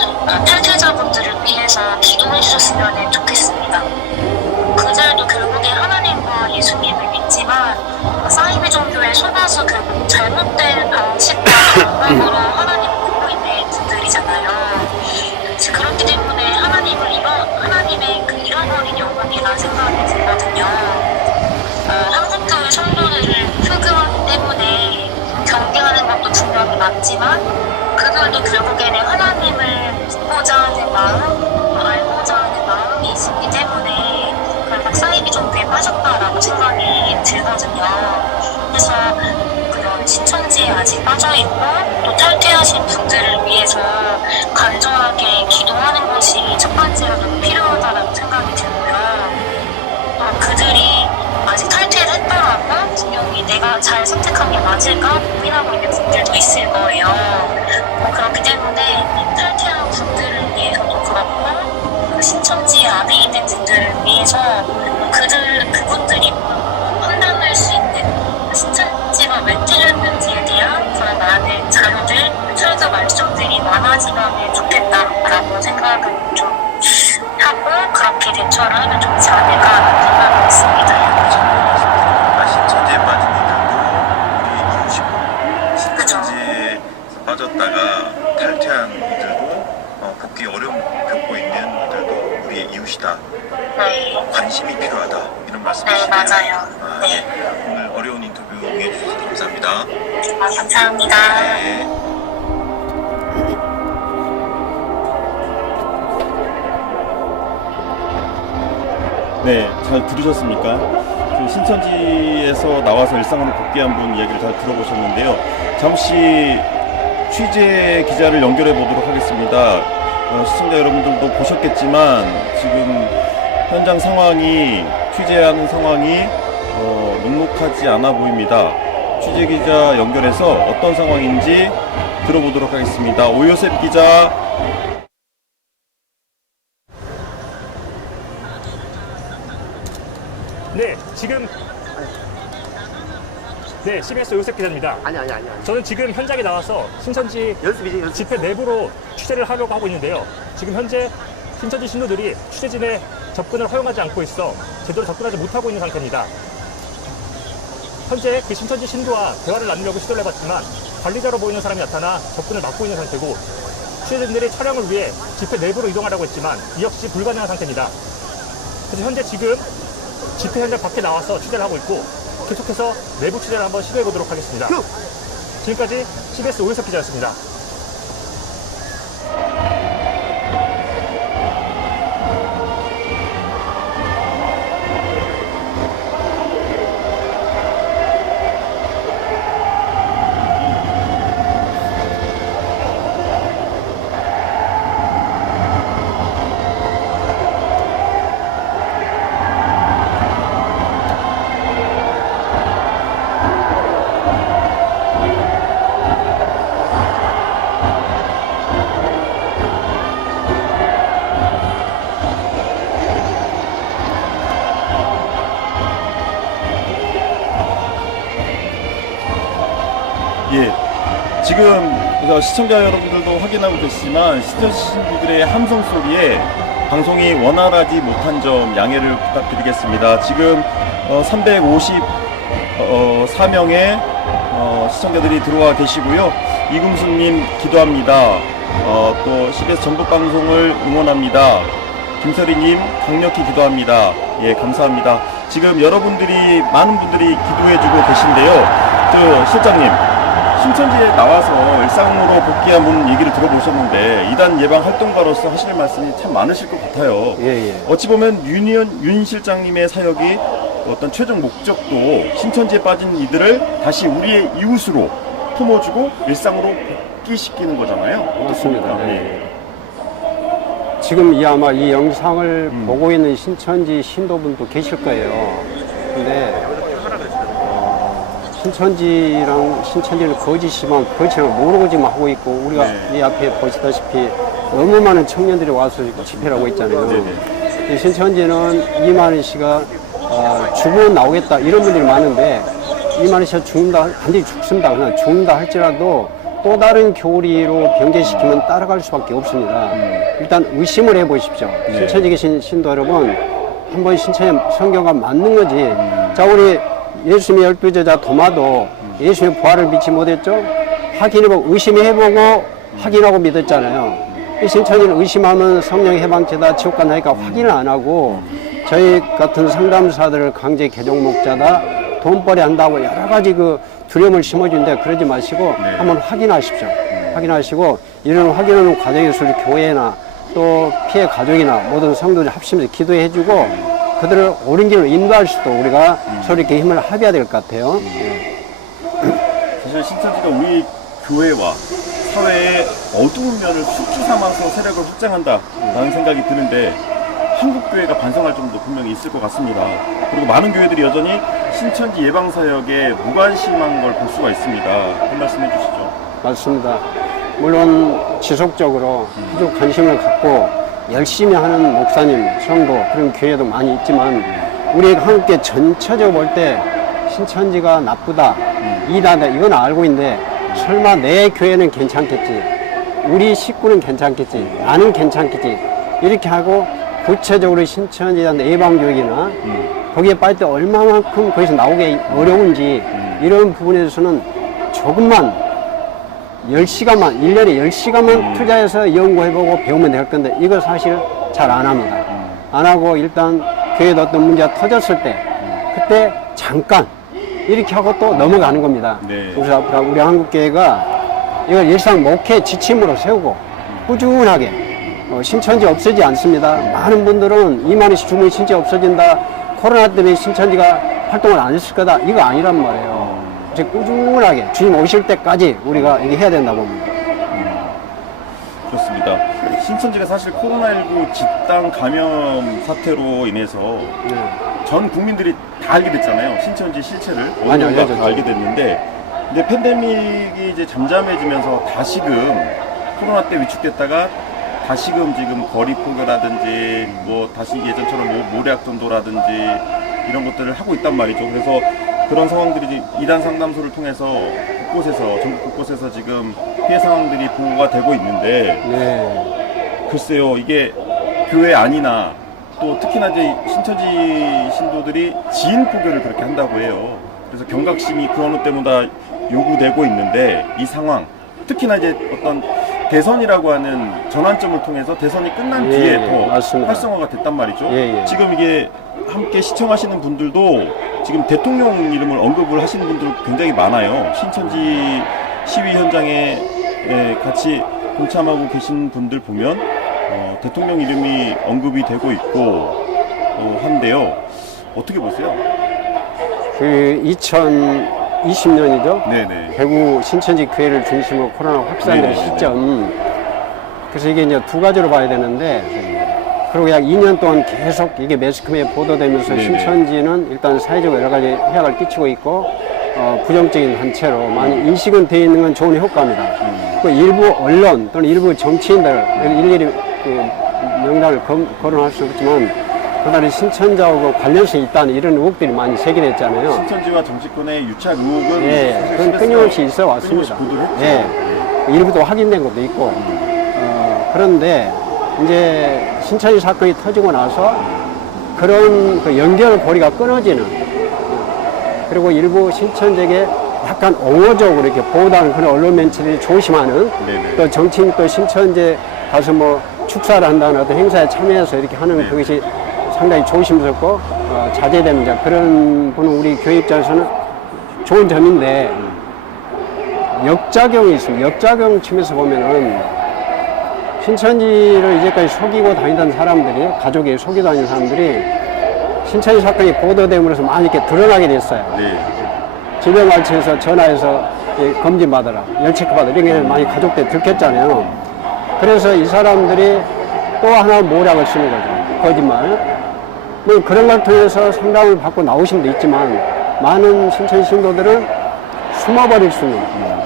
탈퇴자분들을 위해서 기도해 주셨으면 좋겠습니다. 그들도 결국에 하나님과 예수님을 믿지만 사이비 종교에 속아서 결국 잘못된 방식과 방법으로 하나님을 믿고 있는 분들이잖아요. 그렇기 때문에 하나님의 그 잃어버린 영혼이라는 생각이 들거든요. 한국교회 성도들을 흑유하기 때문에 경계하는 것도 분명히 맞지만 그들도 결국에는 하나님을 믿고자 하는 마음, 알고자 하는 마음이 있기 때문에 결국 사이비 종교에 빠졌다라고 생각이 들거든요. 그래서 그런 신천지에 아직 빠져있고 또 탈퇴하신 분들을 위해서 간절하게 기도하는 것이 첫 번째로 너무 필요하다라고 생각이 들고요. 그들이 아직 탈퇴를 했더라도 분명히 내가 잘 선택한 게 맞을까 고민하고 있는 분들도 있을 거예요. 그렇기 때문에 탈퇴한 분들을 위해서도 그렇고 그 신천지 안에 있는 분들을 위해서 그분들이 판단할 수 있는 신천지가 왜 찔렸는지에 대한 그런 많은 자료들, 설교 말씀들이 많아지면 좋겠다라고 생각을 좀 하고 그렇게 대처를 하면 좋지 않을까 생각을 했습니다. 신천지에 빠진 이들도 우리 이웃이고 신천지에 빠졌다가 탈퇴한 이들도 복귀 어려움 겪고 있는 이들도 우리의 이웃이다. 네. 관심이 필요하다. 이런 네, 말씀이시네요. 맞아요. 네. 네. 오늘 어려운 인터뷰 응해주셔서 감사합니다. 감사합니다. 네. 네, 잘 들으셨습니까? 그 신천지에서 나와서 일상으로 복귀한 분 얘기를 잘 들어보셨는데요. 잠시 취재 기자를 연결해 보도록 하겠습니다. 시청자 여러분들도 보셨겠지만 지금 현장 상황이 취재하는 상황이 녹록하지 않아 보입니다. 취재 기자 연결해서 어떤 상황인지 들어보도록 하겠습니다. 오요셉 기자. 네, 지금 네, CBS 오요셉 기자입니다. 아니. 저는 지금 현장에 나와서 신천지 연습이지, 연습. 집회 내부로 취재를 하려고 하고 있는데요. 지금 현재 신천지 신도들이 취재진의 접근을 허용하지 않고 있어 제대로 접근하지 못하고 있는 상태입니다. 현재 그 신천지 신도와 대화를 나누려고 시도를 해봤지만 관리자로 보이는 사람이 나타나 접근을 막고 있는 상태고 취재진들이 촬영을 위해 집회 내부로 이동하라고 했지만 이 역시 불가능한 상태입니다. 그래서 현재 지금 집회 현장 밖에 나와서 취재를 하고 있고 계속해서 내부 취재를 한번 시도해 보도록 하겠습니다. 지금까지 CBS 오요섭 기자였습니다. 예, 지금 시청자 여러분들도 확인하고 계시지만 신천지 신부들의 함성 소리에 방송이 원활하지 못한 점 양해를 부탁드리겠습니다. 지금 354명의 시청자들이 들어와 계시고요. 이금수님 기도합니다. 또 CBS 전북방송을 응원합니다. 김설희님 강력히 기도합니다. 예, 감사합니다. 지금 여러분들이 많은 분들이 기도해주고 계신데요. 저 실장님, 신천지에 나와서 일상으로 복귀한 분 얘기를 들어보셨는데 이단 예방 활동가로서 하실 말씀이 참 많으실 것 같아요. 예, 예. 어찌 보면 윤 실장님의 사역이 어떤 최종 목적도 신천지에 빠진 이들을 다시 우리의 이웃으로 품어주고 일상으로 복귀시키는 거잖아요. 맞습니다. 어떻습니까? 네. 지금 아마 이 영상을 보고 있는 신천지 신도분도 계실 거예요. 근데 신천지는 거짓이만 거짓을 모르고 지금 하고 있고 우리가 이 앞에 보시다시피 너무 많은 청년들이 와서 집회를 하고 있잖아요. 이 신천지는 이만희 씨가 죽으면 나오겠다 이런 분들이 많은데 이만희 씨가 죽는다, 반드시 죽습니다. 그냥 죽는다 할지라도 또 다른 교리로 변개시키면 따라갈 수밖에 없습니다. 일단 의심을 해보십시오. 신천지 계신 신도 여러분, 한번 신천지 성경과 맞는 거지. 자, 우리 예수님의 12제자 도마도 예수님의 부활을 믿지 못했죠? 확인해보고 의심해보고 확인하고 믿었잖아요. 이 신천지는 의심하면 성령 해방죄다, 지옥 간다니까 확인을 안 하고 저희 같은 상담사들을 강제 개종 목자다, 돈벌이 한다고 여러 가지 그 두려움을 심어주는데 그러지 마시고 한번 확인하십시오. 확인하시고 이런 확인하는 과정에서 우리 교회나 또 피해 가족이나 모든 성도들이 합심해서 기도해주고 그들을 옳은 길로 인도할 수도 우리가 서로 이렇게 힘을 합해야 될 것 같아요. 사실 신천지가 우리 교회와 사회의 어두운 면을 숙주 삼아서 세력을 확장한다라는 생각이 드는데 한국 교회가 반성할 점도 분명히 있을 것 같습니다. 그리고 많은 교회들이 여전히 신천지 예방사역에 무관심한 걸 볼 수가 있습니다. 한 말씀 해주시죠. 맞습니다. 물론 지속적으로 아주 관심을 갖고 열심히 하는 목사님, 성도 그런 교회도 많이 있지만 우리 한국교회 전체적으로 볼 때 신천지가 나쁘다, 이다다 이건 알고 있는데 설마 내 교회는 괜찮겠지, 우리 식구는 괜찮겠지, 나는 괜찮겠지 이렇게 하고 구체적으로 신천지에 대한 예방교육이나 거기에 빠질 때 얼마만큼 거기서 나오기 어려운지 이런 부분에 대해서는 조금만 10시간만, 1년에 10시간만 투자해서 연구해보고 배우면 될 건데 이거 사실 잘 안 합니다. 안 하고 일단 교회에 어떤 문제가 터졌을 때 그때 잠깐 이렇게 하고 또 넘어가는 겁니다. 그래서 앞으로 우리 한국교회가 이걸 일상 목회 지침으로 세우고 꾸준하게 신천지 없어지지 않습니다. 많은 분들은 이만희 씨 죽으면 신천지 없어진다, 코로나 때문에 신천지가 활동을 안 했을 거다, 이거 아니란 말이에요. 이제 꾸준하게 주님 오실 때까지 우리가 이게 해야 된다 봅니다. 그렇습니다. 신천지가 사실 코로나19 집단 감염 사태로 인해서 전 국민들이 다 알게 됐잖아요. 신천지 실체를 어디가 다 알게 됐는데, 근데 팬데믹이 이제 잠잠해지면서 다시금 코로나 때 위축됐다가 다시금 지금 거리 포교라든지 뭐 다시 예전처럼 뭐 모래학전도라든지 이런 것들을 하고 있단 말이죠. 그래서 그런 상황들이 이단 상담소를 통해서 곳곳에서 전국 곳곳에서 지금 피해 상황들이 보고가 되고 있는데 글쎄요, 이게 교회 안이나 또 특히나 이제 신천지 신도들이 지인 포교를 그렇게 한다고 해요. 그래서 경각심이 그 어느 때보다 요구되고 있는데 이 상황, 특히나 이제 어떤 대선이라고 하는 전환점을 통해서 대선이 끝난 뒤에 더 맞습니다. 활성화가 됐단 말이죠. 지금 이게 함께 시청하시는 분들도 지금 대통령 이름을 언급을 하시는 분들 굉장히 많아요. 신천지 시위 현장에 같이 동참하고 계신 분들 보면 대통령 이름이 언급이 되고 있고 한데요. 어떻게 보세요? 그 2020년이죠. 네네. 대구 신천지 교회를 중심으로 코로나 확산된 시점. 그래서 이게 이제 두 가지로 봐야 되는데, 그리고 약 2년 동안 계속 이게 매스컴에 보도되면서 신천지는 일단 사회적으로 여러 가지 해악을 끼치고 있고, 부정적인 단체로 많이 인식은 되어 있는 건 좋은 효과입니다. 그 일부 언론 또는 일부 정치인들, 일일이 그 명단을 거론할 수 없지만, 그다음에 신천지하고 관련성이 있다는 이런 의혹들이 많이 제기됐잖아요. 신천지와 정치권의 유착 의혹은 사실 그건 끊임없이 있어 왔습니다. 일부도 확인된 것도 있고. 그런데 이제 신천지 사건이 터지고 나서 그런 그 연결고리가 끊어지는, 그리고 일부 신천지에게 약간 옹호적으로 이렇게 보도하는 그런 언론 매체들이 조심하는, 네네. 또 정치인이 또 신천지에 가서 뭐 축사를 한다는 어떤 행사에 참여해서 이렇게 하는 네. 그것이 상당히 조심스럽고 자제되는 점, 그런 분은 우리 교회 입장에서는 좋은 점인데 역작용이 있습니다. 역작용 측면에서 보면은 신천지를 이제까지 속이고 다니던 사람들이, 가족이 속이고 다니는 사람들이 신천지 사건이 보도됨으로써 많이 이렇게 드러나게 됐어요. 네. 질병관리청에서 전화해서 검진받아라, 열체크받아라, 이런 게 많이 가족들이 들켰잖아요. 그래서 이 사람들이 또 하나 모략을 쓰는 거죠. 거짓말. 뭐 그런 걸 통해서 상담을 받고 나오신 분도 있지만, 많은 신천지 신도들은 숨어버릴 수는,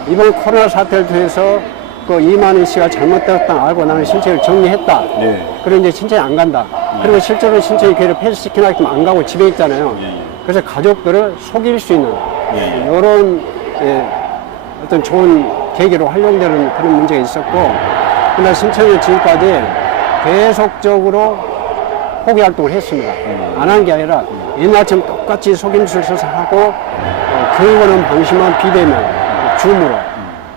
이번 코로나 사태를 통해서 그 이만희 씨가 잘못되었다 알고 나는 신천지를 정리했다. 네. 그리고 이제 신천지 안 간다. 그리고 실제로 신천지 교회를 폐쇄시키나 했지만 안 가고 집에 있잖아요. 그래서 가족들을 속일 수 있는 이런 어떤 좋은 계기로 활용되는 그런 문제가 있었고, 그러나 신천지 지금까지 계속적으로 포기 활동을 했습니다. 안 한 게 아니라 옛날처럼 똑같이 속임수를 써서 하고 교육원은 방심한 비대면 줌으로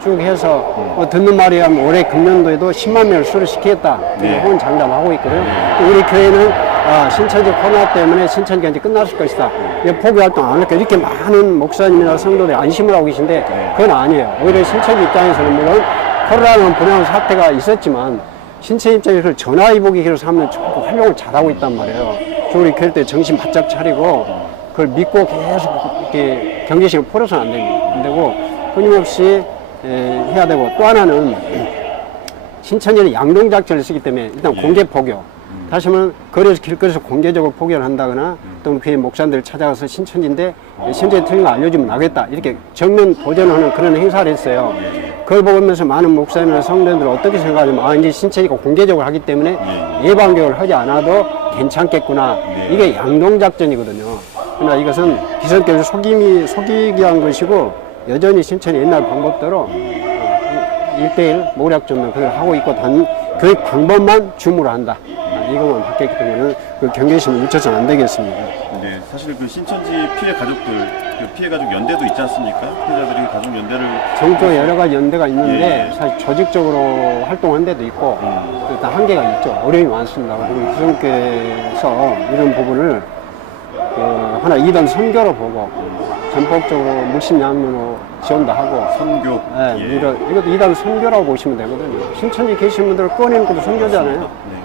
쭉 해서 듣는 말이 하면 올해 금년도에도 10만 명을 수료시키겠다. 혹은 장담하고 있거든요. 우리 교회는 신천지 코로나 때문에 신천지가 이제 끝났을 것이다. 포기 활동 안 할까. 이렇게 많은 목사님이나 성도들이 안심을 하고 계신데 그건 아니에요. 오히려 신천지 입장에서는 물론 코로나는 분야의 사태가 있었지만 신천지 입장에서 그걸 전화위복이기로 삼는 활용을 잘하고 있단 말이에요. 우리 교회 때 정신 바짝 차리고 그걸 믿고 계속 이렇게 경제심을 풀어서는 안 되고 끊임없이 해야 되고, 또 하나는 신천지는 양동작전을 쓰기 때문에 일단 공개 포교, 다시 하면 거리에서 길거리에서 공개적으로 포교를 한다거나 또 교회 목사님들 찾아가서 신천지인데 신천지 틀린 거 알려주면 나겠다, 이렇게 정면 도전하는 그런 행사를 했어요. 그걸 보면서 많은 목사님이나 성도님들 어떻게 생각하냐면, 이제 신천지가 공개적으로 하기 때문에 예방교육을 하지 않아도 괜찮겠구나. 이게 양동작전이거든요. 그러나 이것은 기성교회를 속이기 위한 것이고, 여전히 신천지 옛날 방법대로 1대1 모략전을 그걸 하고 있고, 단 교육 방법만 줌으로 한다. 이것만 바뀌었기 때문에 그 경계심을 늦춰서는 안 되겠습니다. 네, 사실 그 신천지 피해 가족들, 그 피해 가족 연대도 있지 않습니까? 피해자들이 가족 연대를 전국에 여러 가지 연대가 있는데 사실 조직적으로 활동한 데도 있고 다 한계가 있죠. 어려움이 많습니다. 그리고 기성교회에서 이런 부분을 하나 2단 선교로 보고 전폭적으로 물심양면으로 지원도 하고 선교. 네, 이것도 2단 선교라고 보시면 되거든요. 신천지 계신 분들을 꺼내는 것도 선교잖아요. 네.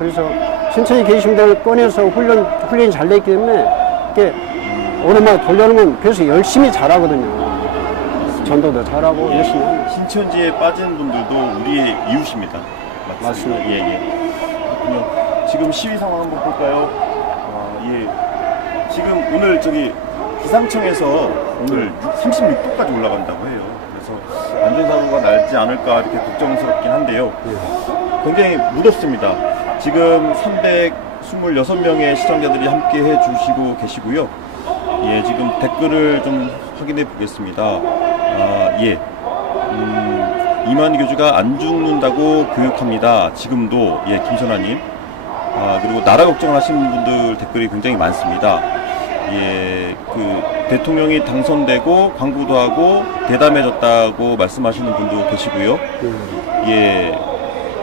그래서 신천지 계신 분들을 꺼내서 훈련이 잘 됐기 때문에 이렇게 오랜만에 돌려놓으면 그래서 열심히 잘하거든요. 전도도 잘하고 열심히 합니다. 신천지에 빠진 분들도 우리의 이웃입니다. 맞습니다. 예. 그렇군요. 지금 시위 상황 한번 볼까요? 예. 지금 오늘 기상청에서 오늘 36도까지 올라간다고 해요. 그래서 안전사고가 날지 않을까 이렇게 걱정스럽긴 한데요. 굉장히 무덥습니다. 지금 326명의 시청자들이 함께 해주시고 계시고요. 예, 지금 댓글을 좀 확인해 보겠습니다. 이만희 교주가 안 죽는다고 교육합니다. 지금도. 예, 김선아님. 그리고 나라 걱정을 하시는 분들 댓글이 굉장히 많습니다. 예, 대통령이 당선되고 광고도 하고 대담해졌다고 말씀하시는 분도 계시고요. 예,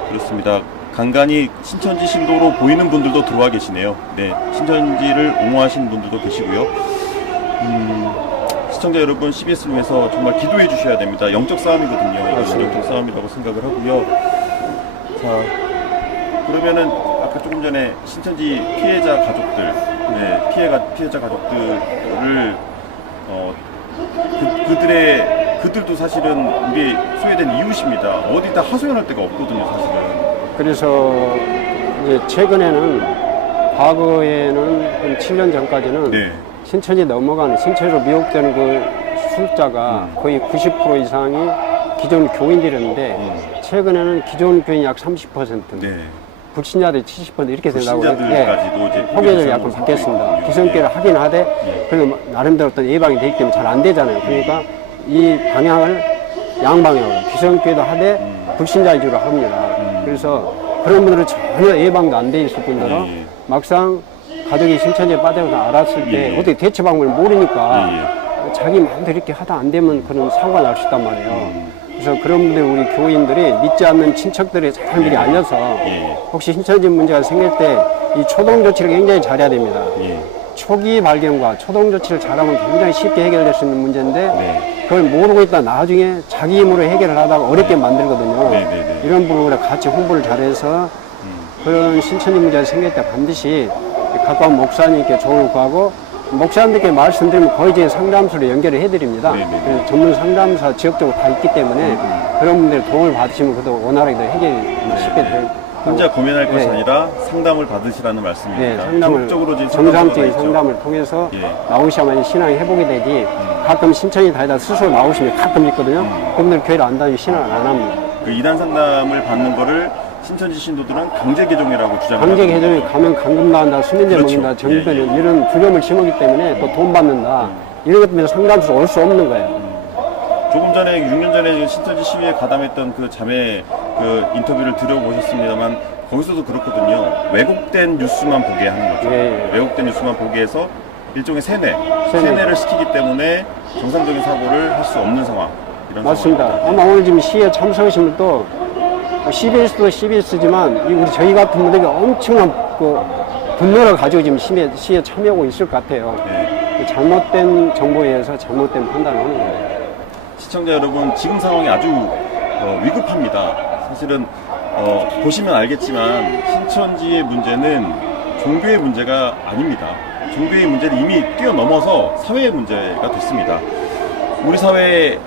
그렇습니다. 간간히 신천지 신도로 보이는 분들도 들어와 계시네요. 네, 신천지를 옹호하시는 분들도 계시고요. 시청자 여러분, CBS를 위해서 정말 기도해 주셔야 됩니다. 영적 싸움이거든요. 이건 영적 싸움이라고 생각을 하고요. 자, 그러면은 아까 조금 전에 신천지 피해자 가족들, 피해자 가족들을 그들도 사실은 우리 소외된 이웃입니다. 어디다 하소연할 데가 없거든요, 사실은. 그래서 이제 최근에는, 과거에는 한 7년 전까지는 신천지 넘어가는, 신천지로 미혹되는 그 숫자가 거의 90% 이상이 기존 교인들이었는데 최근에는 기존 교인이 약 30%, 불신자들이 70% 이렇게 된다고. 불신자들까지도 이제 포교적이 약간 바뀌었습니다. 기성교회를 하긴 하되 그리고 나름대로 어떤 예방이 되기 때문에 잘 안 되잖아요. 그러니까 이 방향을 양방향으로 기성교회도 하되 불신자 위주로 합니다. 그래서 그런 분들은 전혀 예방도 안 돼 있을 뿐더러 예. 막상 가족이 신천지에 빠져서 알았을 때 예. 어떻게 대처 방법을 모르니까 예. 자기 마음대로 이렇게 하다 안 되면 그런 사고가 날 수 있단 말이에요. 그래서 그런 분들 우리 교인들이 믿지 않는 친척들이 잘 미리 알려서 예. 혹시 신천지 문제가 생길 때 이 초동 조치를 굉장히 잘해야 됩니다. 예. 초기 발견과 초동 조치를 잘하면 굉장히 쉽게 해결될 수 있는 문제인데 네. 그걸 모르고 있다 나중에 자기 힘으로 해결을 하다가 어렵게 만들거든요. 네, 네, 네. 이런 부분을 같이 홍보를 잘해서 그런 신천지 문제가 생길 때 반드시 가까운 목사님께 조언을 구하고 목사님들께 말씀드리면 거의 이제 상담소로 연결을 해드립니다. 네, 네, 네. 그래서 전문 상담사 지역적으로 다 있기 때문에 그런 분들 도움을 받으시면 그래도 원활하게 해결이 쉽게 돼요. 혼자 고민할 것이 네. 아니라 상담을 받으시라는 말씀입니다. 네, 상담을 적극적으로 지금 정상적인 있죠. 상담을 통해서 예. 나오셔야만 신앙이 회복이 되지 가끔 신천지 다니다 스스로 나오시면 가끔 있거든요. 그분들 교회를 안 다니면 신앙을 안 합니다. 그 이단 상담을 받는 거를 신천지 신도들은 강제 개종이라고 주장합니다. 강제 개정에 가면 감금 나간다, 수면제 그렇죠. 먹는다, 정변 예, 예. 이런 두려움을 심었기 때문에 또 돈 받는다 이런 것 때문에 상담소로 올 수 없는 거예요. 조금 전에 6년 전에 신천지 시위에 가담했던 그 자매 그 인터뷰를 들어보셨습니다만 거기서도 그렇거든요. 왜곡된 뉴스만 보게 하는 거죠. 예, 예. 왜곡된 뉴스만 보게 해서 일종의 세뇌. 세뇌를 시키기 때문에 정상적인 사고를 할 수 없는 상황. 이런 맞습니다. 상황입니다. 아마 오늘 지금 시위에 참석하신 분도 CBS도 CBS지만 우리 저희 같은 분들이 엄청난 그 분노를 가지고 지금 시위에 참여하고 있을 것 같아요. 네. 잘못된 정보에 의해서 잘못된 판단을 하는 거예요. 시청자 여러분, 지금 상황이 아주 위급합니다. 사실은 보시면 알겠지만 신천지의 문제는 종교의 문제가 아닙니다. 종교의 문제를 이미 뛰어넘어서 사회의 문제가 됐습니다. 우리 사회의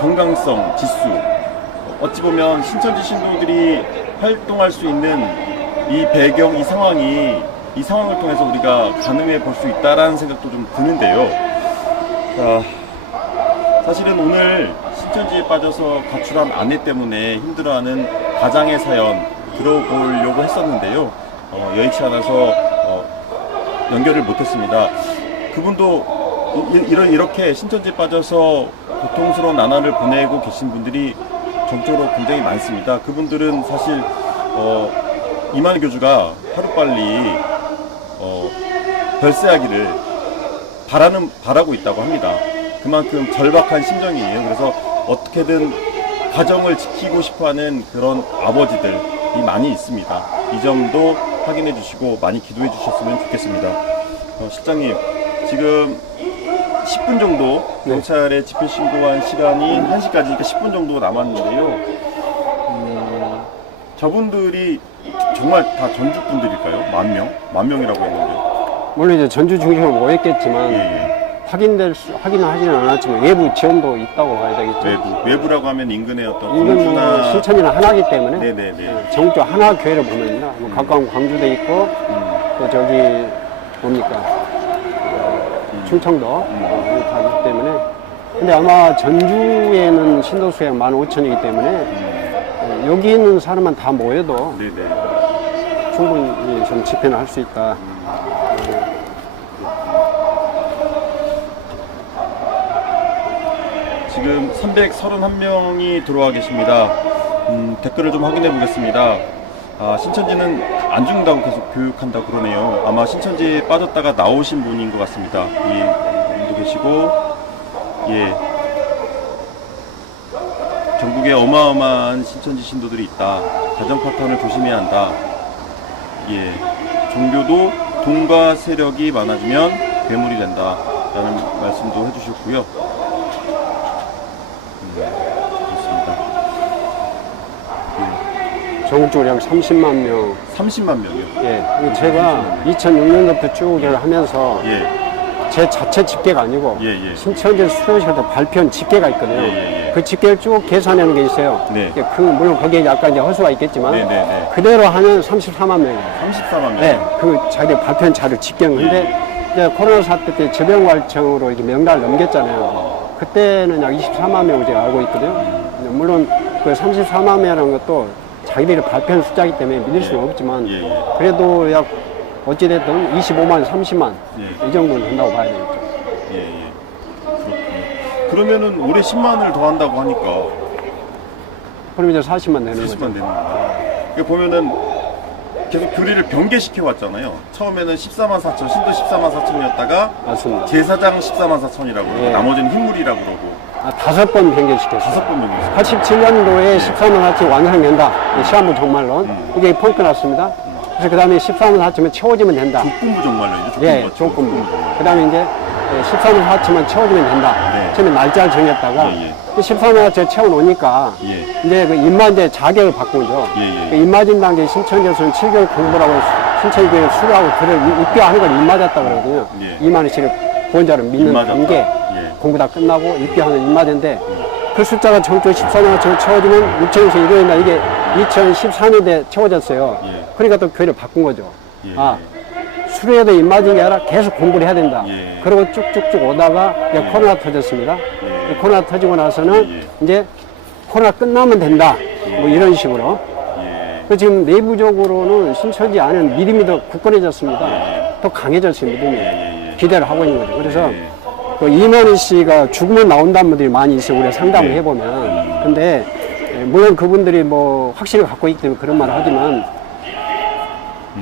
건강성 지수, 어찌 보면 신천지 신도들이 활동할 수 있는 이 배경, 이 상황을 통해서 우리가 가늠해 볼 수 있다라는 생각도 좀 드는데요. 사실은 오늘 신천지에 빠져서 가출한 아내 때문에 힘들어하는 가장의 사연 들어보려고 했었는데요. 여의치 않아서 연결을 못했습니다. 그분도 이렇게 신천지에 빠져서 고통스러운 나날을 보내고 계신 분들이 전적으로 굉장히 많습니다. 그분들은 사실 이만희 교주가 하루빨리 별세하기를 바라고 있다고 합니다. 그만큼 절박한 심정이에요. 그래서 어떻게든 가정을 지키고 싶어하는 그런 아버지들이 많이 있습니다. 이 점도 확인해 주시고 많이 기도해 주셨으면 좋겠습니다. 실장님, 지금 10분 정도 경찰에 집회 신고한 시간이 1시까지, 그러니까 10분 정도 남았는데요. 저분들이 정말 다 전주 분들일까요? 만 명이라고 했는데. 물론 이제 전주 중심으로 모였겠지만 예. 확인은 하지는 않았지만 외부 지원도 있다고 봐야 되겠죠. 외부라고 하면 인근의 어떤 이건 뭐 광주나 신천지는 하나이기 때문에 네네네. 전국적 하나 교회를 보면요. 뭐 가까운 광주도 있고 또 저기 뭡니까 충청도 여기 다 있기 때문에 근데 아마 전주에는 신도수가 15,000이기 때문에 여기 있는 사람만 다 모여도 네네. 충분히 좀 집회는 할 수 있다. 지금 331명이 들어와 계십니다. 댓글을 좀 확인해 보겠습니다. 신천지는 안 죽는다고 계속 교육한다고 그러네요. 아마 신천지에 빠졌다가 나오신 분인 것 같습니다. 분도 계시고, 예. 전국에 어마어마한 신천지 신도들이 있다. 가정 파탄을 조심해야 한다. 예. 종교도 돈과 세력이 많아지면 괴물이 된다. 라는 말씀도 해주셨고요. 그렇습니다. 전국적으로 약 30만 명. 30만 명이요. 예. 그리고 제가 2006년부터 쭉 일을 하면서 예. 제 자체 집계가 아니고 예. 신천지 수요시할 때 발표한 집계가 있거든요. 예. 그 집계를 쭉 계산해 놓은 게 있어요. 네. 물론 거기에 약간 이제 허수가 있겠지만 네네네. 그대로 하면 34만 명이에요. 34만 명. 네. 그 자기 발표한 자료 집계는. 근데 이제 코로나 사태 때 질병관리청으로 이렇게 명단을 넘겼잖아요. 그때는 약 24만 명을 제가 알고 있거든요. 물론 그 34만 명이라는 것도 자기들이 발표한 숫자이기 때문에 믿을 수는 없지만 그래도 약 어찌됐든 25만, 30만 이 정도는 된다고 봐야 되겠죠. 그렇군요. 그러면은 올해 10만을 더 한다고 하니까 그럼 이제 40만 되는 40만 거죠. 되는 거예요. 보면은 계속 교리를 변개시켜 왔잖아요. 처음에는 14만 4천, 신도 14만 4천이었다가 맞습니다. 제사장 14만 4천이라고 그러고 예. 나머지는 흰물이라고 그러고 5번 변경시켰어요. 5번 변경시켰어요. 87년도에 14만 4천 완성된다. 이 시한부 종말론. 이게 펑크 났습니다. 그래서 그 다음에 14만 4천만 채워지면 된다. 조건부 정말로죠. 조건부 예, 맞죠? 조건부. 그 다음에 이제 14만 4천만 채워지면 된다. 네. 처음에 날짜를 정했다가 예, 예. 14만 4천 채워놓으니까 예. 이제 그 입마제 자격을 바꾸죠. 예, 예. 그 입마진 단계 신천지에서는 7개월 공부라고 신천지교회 수료하고 글을 입교하는 걸 입마졌다 그러거든요. 예. 2만 원씩을 구원자를 믿는 입마졌다. 단계 예. 공부 다 끝나고 입교하는 입마제인데 그 숫자가 전주 14만 4천 채워지면 6천에서 이루어진다. 이게 2013년에 채워졌어요. 예. 그러니까 또 교회를 바꾼 거죠. 예. 아, 수료에도 입마진 게 아니라 계속 공부를 해야 된다. 예. 그리고 쭉쭉쭉 오다가 이제 코로나 터졌습니다. 예. 코로나 터지고 나서는 예. 이제 코로나 끝나면 된다. 뭐 이런 식으로. 예. 그 지금 내부적으로는 신천지 안에는 믿음이 더 굳건해졌습니다. 예. 더 강해졌어요, 믿음이. 예. 기대를 하고 있는 거죠. 그래서 예. 그 이만희 씨가 죽으면 나온다는 분들이 많이 있어요. 우리가 상담을 예. 해보면. 근데 물론 그분들이 뭐 확신을 갖고 있기 때문에 그런 말을 하지만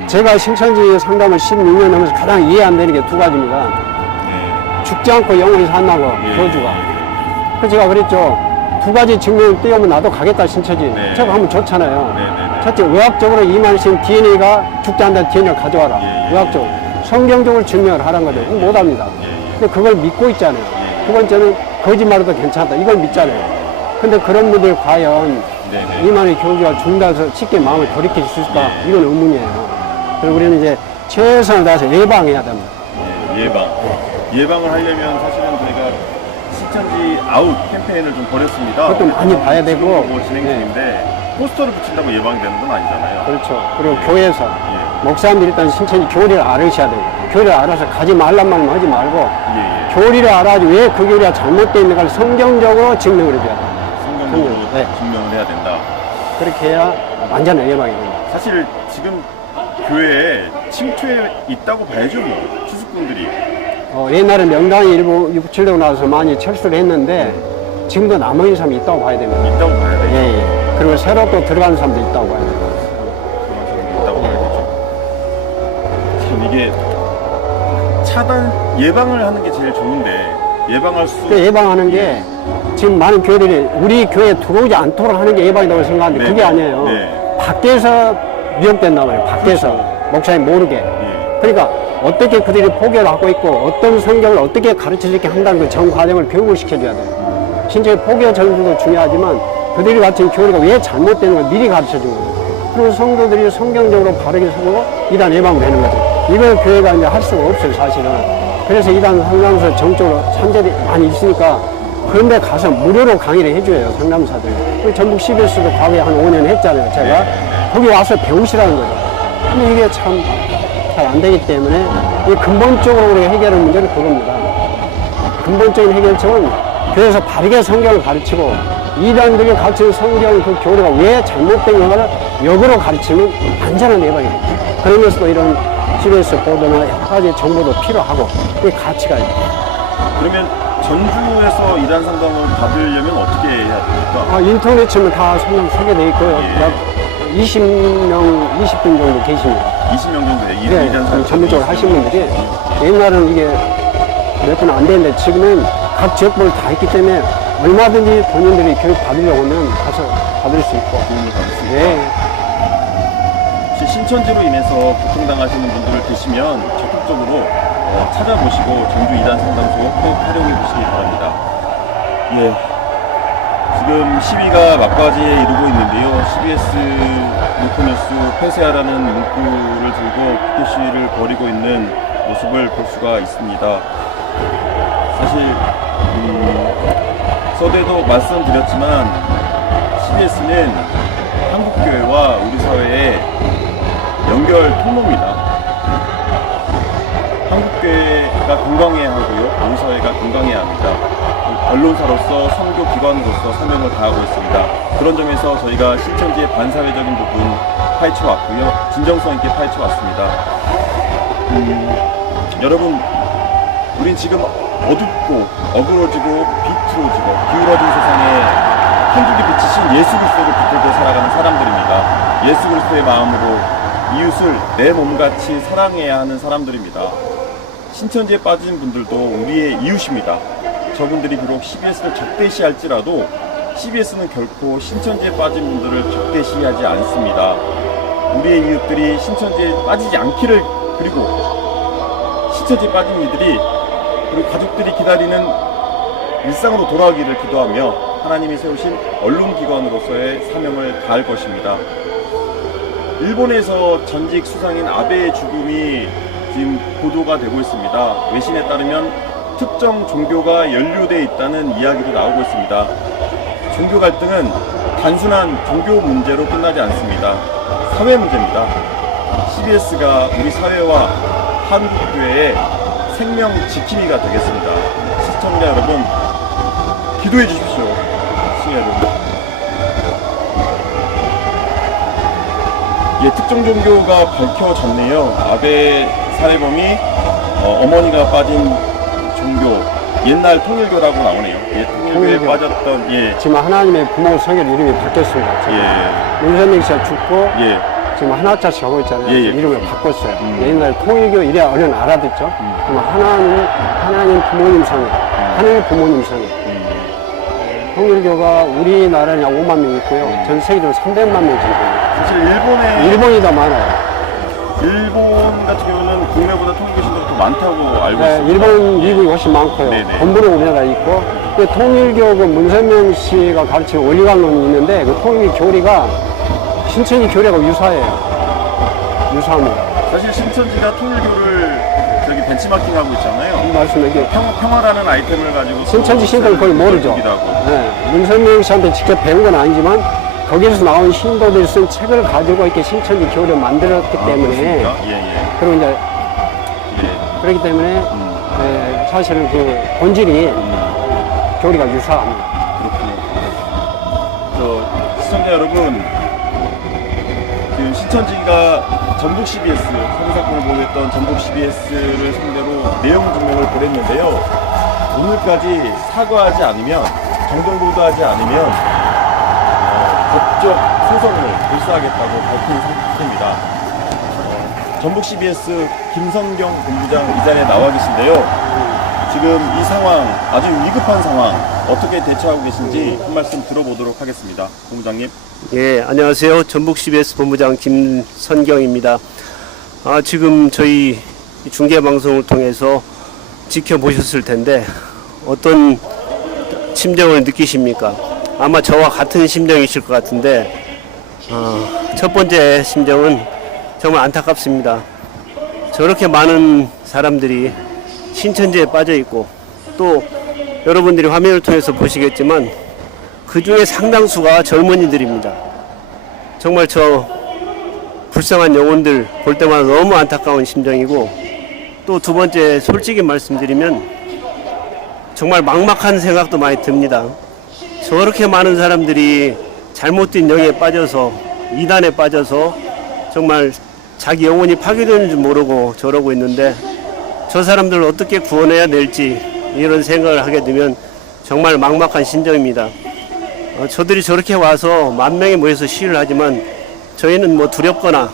제가 신천지 상담을 16년 하면서 가장 이해 안 되는 게 두 가지입니다. 예. 죽지 않고 영원히 산다고 예. 교주가. 그래서 제가 그랬죠. 두 가지 증명 띄우면 나도 가겠다 신천지. 네. 제가 하면 좋잖아요. 네, 네, 네. 첫째 의학적으로 이만희 씨는 DNA가 죽지 않는다는 DNA를 가져와라. 예, 예. 의학적으로. 성경적으로 증명을 하라는 거죠. 그거 못합니다. 근데 그걸 믿고 있잖아요. 두 번째는 거짓말해도 괜찮다. 이걸 믿잖아요. 근데 그런 분들 과연 네, 네. 이만희 교주가 죽는다서 쉽게 마음을 돌이킬 수 있을까? 예. 이건 의문이에요. 그리고 우리는 이제 최선을 다해서 예방해야 됩니다. 예, 예방을 하려면 사실은 저희가 신천지 아웃 캠페인을 좀 벌였습니다. 그것도 많이 봐야 되고. 지금 뭐 진행 중인데 포스터를 붙인다고 예방이 되는 건 아니잖아요. 그렇죠. 그리고 교회에서 예. 목사님들이 일단 신천지 교리를 알으셔야 되고 교리를 알아서 가지 말란 말만 하지 말고 예, 예. 교리를 알아야지 왜 그 교리가 잘못되어 있는가를 성경적으로 증명을 해줘야 돼요. 성경적으로 네. 증명을 해야 된다. 그렇게 해야 완전한 예방이 됩니다. 사실 지금 교회에 침투해 있다고 봐야죠, 뭐. 추수꾼들이. 옛날에 명당이 일부 붙이려고 나서 많이 철수를 했는데 지금도 남아있는 사람이 있다고 봐야 됩니다. 있다고 봐야 되죠. 예, 예. 그리고 새로 또 들어가는 사람도 있다고 봐야 돼요. 그런 사람이 있다고 봐야 되죠. 참 이게 예방을 하는 게 제일 좋은데 예방할 수 그 예방하는 게 지금 많은 교회들이 우리 교회에 들어오지 않도록 하는 게 예방이라고 생각하는데 네. 그게 아니에요. 네. 밖에서 위협된단 말이에요. 밖에서. 그렇죠. 목사님 모르게. 예. 그러니까 어떻게 그들이 포교를 하고 있고 어떤 성경을 어떻게 가르쳐 줄게 한다는 그 전 과정을 교육을 시켜줘야 돼요. 진짜 포교 전수도 중요하지만 그들이 가르친 교리가 왜 잘못되는 걸 미리 가르쳐 주는 거예요. 그리고 성도들이 성경적으로 바르게 서고 이단 예방되는 거죠. 이걸 교회가 이제 할 수가 없어요, 사실은. 그래서 이단 상담소 정적으로 산재들이 많이 있으니까 그런데 가서 무료로 강의를 해줘요, 상담사들. 그 전북 CBS도 과거에 한 5년 했잖아요, 제가. 거기 와서 배우시라는 거죠. 근데 이게 참 잘 안 되기 때문에 이 근본적으로 우리가 해결하는 문제는 그겁니다. 근본적인 해결책은 교회에서 바르게 성경을 가르치고 이단들이 가르치는 성경 그 교리가 왜 잘못된 건가를 역으로 가르치면 안전한 예방이 됩니다. 그러면서도 이런 CBS 보도나 여러 가지 정보도 필요하고 그 가치가 있다. 그러면 전주에서 이단 상담을 받으려면 어떻게 해야 됩니까? 인터넷 치면 다 상담 소개되어 있고요. 예. 약 20명, 20분 정도 계십니다. 20명 정도 돼요. 네, 이단 상담 전문적으로 하신 분들이 옛날에는 이게 몇 분 안 되는데 지금은 각 지역별로 다 있기 때문에 얼마든지 본인들이 교육 받으려고 하면 가서 받을 수 있고. 도움을 받을 수 있고. 네. 혹시 신천지로 인해서 고통당하시는 분들을 계시면 적극적으로 찾아보시고 전주 이단 상담소 꼭 활용해 보시기 바랍니다. 예. 지금 시위가 막바지에 이르고 있는데요. CBS 뉴스 폐쇄하라는 문구를 들고 국토시위를 벌이고 있는 모습을 볼 수가 있습니다. 사실 서두에도 말씀드렸지만 CBS는 한국교회와 우리 사회의 연결 통로입니다. 한국교회가 건강해야 하고요. 우리 사회가 건강해야 합니다. 언론사로서 선교기관으로서 사명을 다하고 있습니다. 그런 점에서 저희가 신천지의 반사회적인 부분 파헤쳐왔고요. 진정성 있게 파헤쳐왔습니다. 여러분, 우린 지금 어둡고 어그러지고 비틀어지고 기울어진 세상에 한국이 비치신 예수 그리스도를 붙들고 살아가는 사람들입니다. 예수 그리스도의 마음으로 이웃을 내 몸같이 사랑해야 하는 사람들입니다. 신천지에 빠진 분들도 우리의 이웃입니다. 저분들이 비록 CBS를 적대시할지라도 CBS는 결코 신천지에 빠진 분들을 적대시하지 않습니다. 우리의 이웃들이 신천지에 빠지지 않기를, 그리고 신천지에 빠진 이들이 그리고 가족들이 기다리는 일상으로 돌아오기를 기도하며 하나님이 세우신 언론기관으로서의 사명을 다할 것입니다. 일본에서 전직 수상인 아베의 죽음이 지금 보도가 되고 있습니다. 외신에 따르면 특정 종교가 연루되어 있다는 이야기도 나오고 있습니다. 종교 갈등은 단순한 종교 문제로 끝나지 않습니다. 사회 문제입니다. CBS가 우리 사회와 한국교회의 생명 지킴이가 되겠습니다. 시청자 여러분, 기도해 주십시오. 시청자 여러분. 예, 특정 종교가 밝혀졌네요. 아베 살해범이 어머니가 빠진 종교, 옛날 통일교라고 나오네요. 예, 통일교에 통일교. 빠졌던, 예. 지금 하나님의 부모 성결 이름이 바뀌었습니다. 예. 윤석열 씨가 죽고 예. 지금 하나짜씩 하고 있잖아요. 예, 예. 이름을 바꿨어요. 옛날 통일교 이래 얼른 알아듣죠. 그럼 하나님 부모님 성에, 하늘 부모님 성에. 통일교가 우리나라에 5만 명 있고요. 전 세계적으로 300만 명 정도 됩니다. 사실 일본이 더 많아요. 일본 같은 경우는 국내보다 통일교 신도가 더 많다고 알고 네, 있습니다. 일본 미국이 훨씬 많고요. 네네. 본부는 우리나라에 있고, 그 통일교 그 문선명 씨가 가르치는 원리강론이 있는데, 그 통일교 교리가 신천지 교리하고 유사해요. 유사합니다. 사실 신천지가 통일교를 저기 벤치마킹하고 있잖아요. 말씀드린 게 평화라는 아이템을 가지고 신천지 신도는 그걸 모르죠. 네, 문선명 씨한테 직접 배운 건 아니지만 거기서 나온 신도들이 쓴 책을 가지고 이렇게 신천지 교리를 만들었기 때문에 그리고 이제 그렇기 때문에 사실은 그 본질이 교리가 유사합니다. 그렇군요. 시청자 여러분, 그 신천지가 전북 CBS 살인사건을 보도했던 전북 CBS를 상대로 내용 증명을 벌였는데요. 오늘까지 사과하지 않으면, 정정보도하지 않으면 법적 소송을 불사하겠다고 밝힌 상태입니다. 전북 CBS 김성경 본부장 이 자리에 나와 계신데요. 지금 이 상황, 아주 위급한 상황, 어떻게 대처하고 계신지 한 말씀 들어보도록 하겠습니다. 본부장님. 예, 안녕하세요. 전북 CBS 본부장 김선경입니다. 지금 저희 중계방송을 통해서 지켜보셨을 텐데 어떤 심정을 느끼십니까? 아마 저와 같은 심정이실 것 같은데 첫 번째 심정은 정말 안타깝습니다. 저렇게 많은 사람들이 신천지에 빠져 있고 또 여러분들이 화면을 통해서 보시겠지만 그 중에 상당수가 젊은이들입니다. 정말 저 불쌍한 영혼들 볼 때마다 너무 안타까운 심정이고 또 두 번째 솔직히 말씀드리면 정말 막막한 생각도 많이 듭니다. 저렇게 많은 사람들이 잘못된 영에 빠져서 이단에 빠져서 정말 자기 영혼이 파괴되는 줄 모르고 저러고 있는데 저 사람들을 어떻게 구원해야 될지 이런 생각을 하게 되면 정말 막막한 심정입니다. 저들이 저렇게 와서 만 명이 모여서 시위를 하지만 저희는 뭐 두렵거나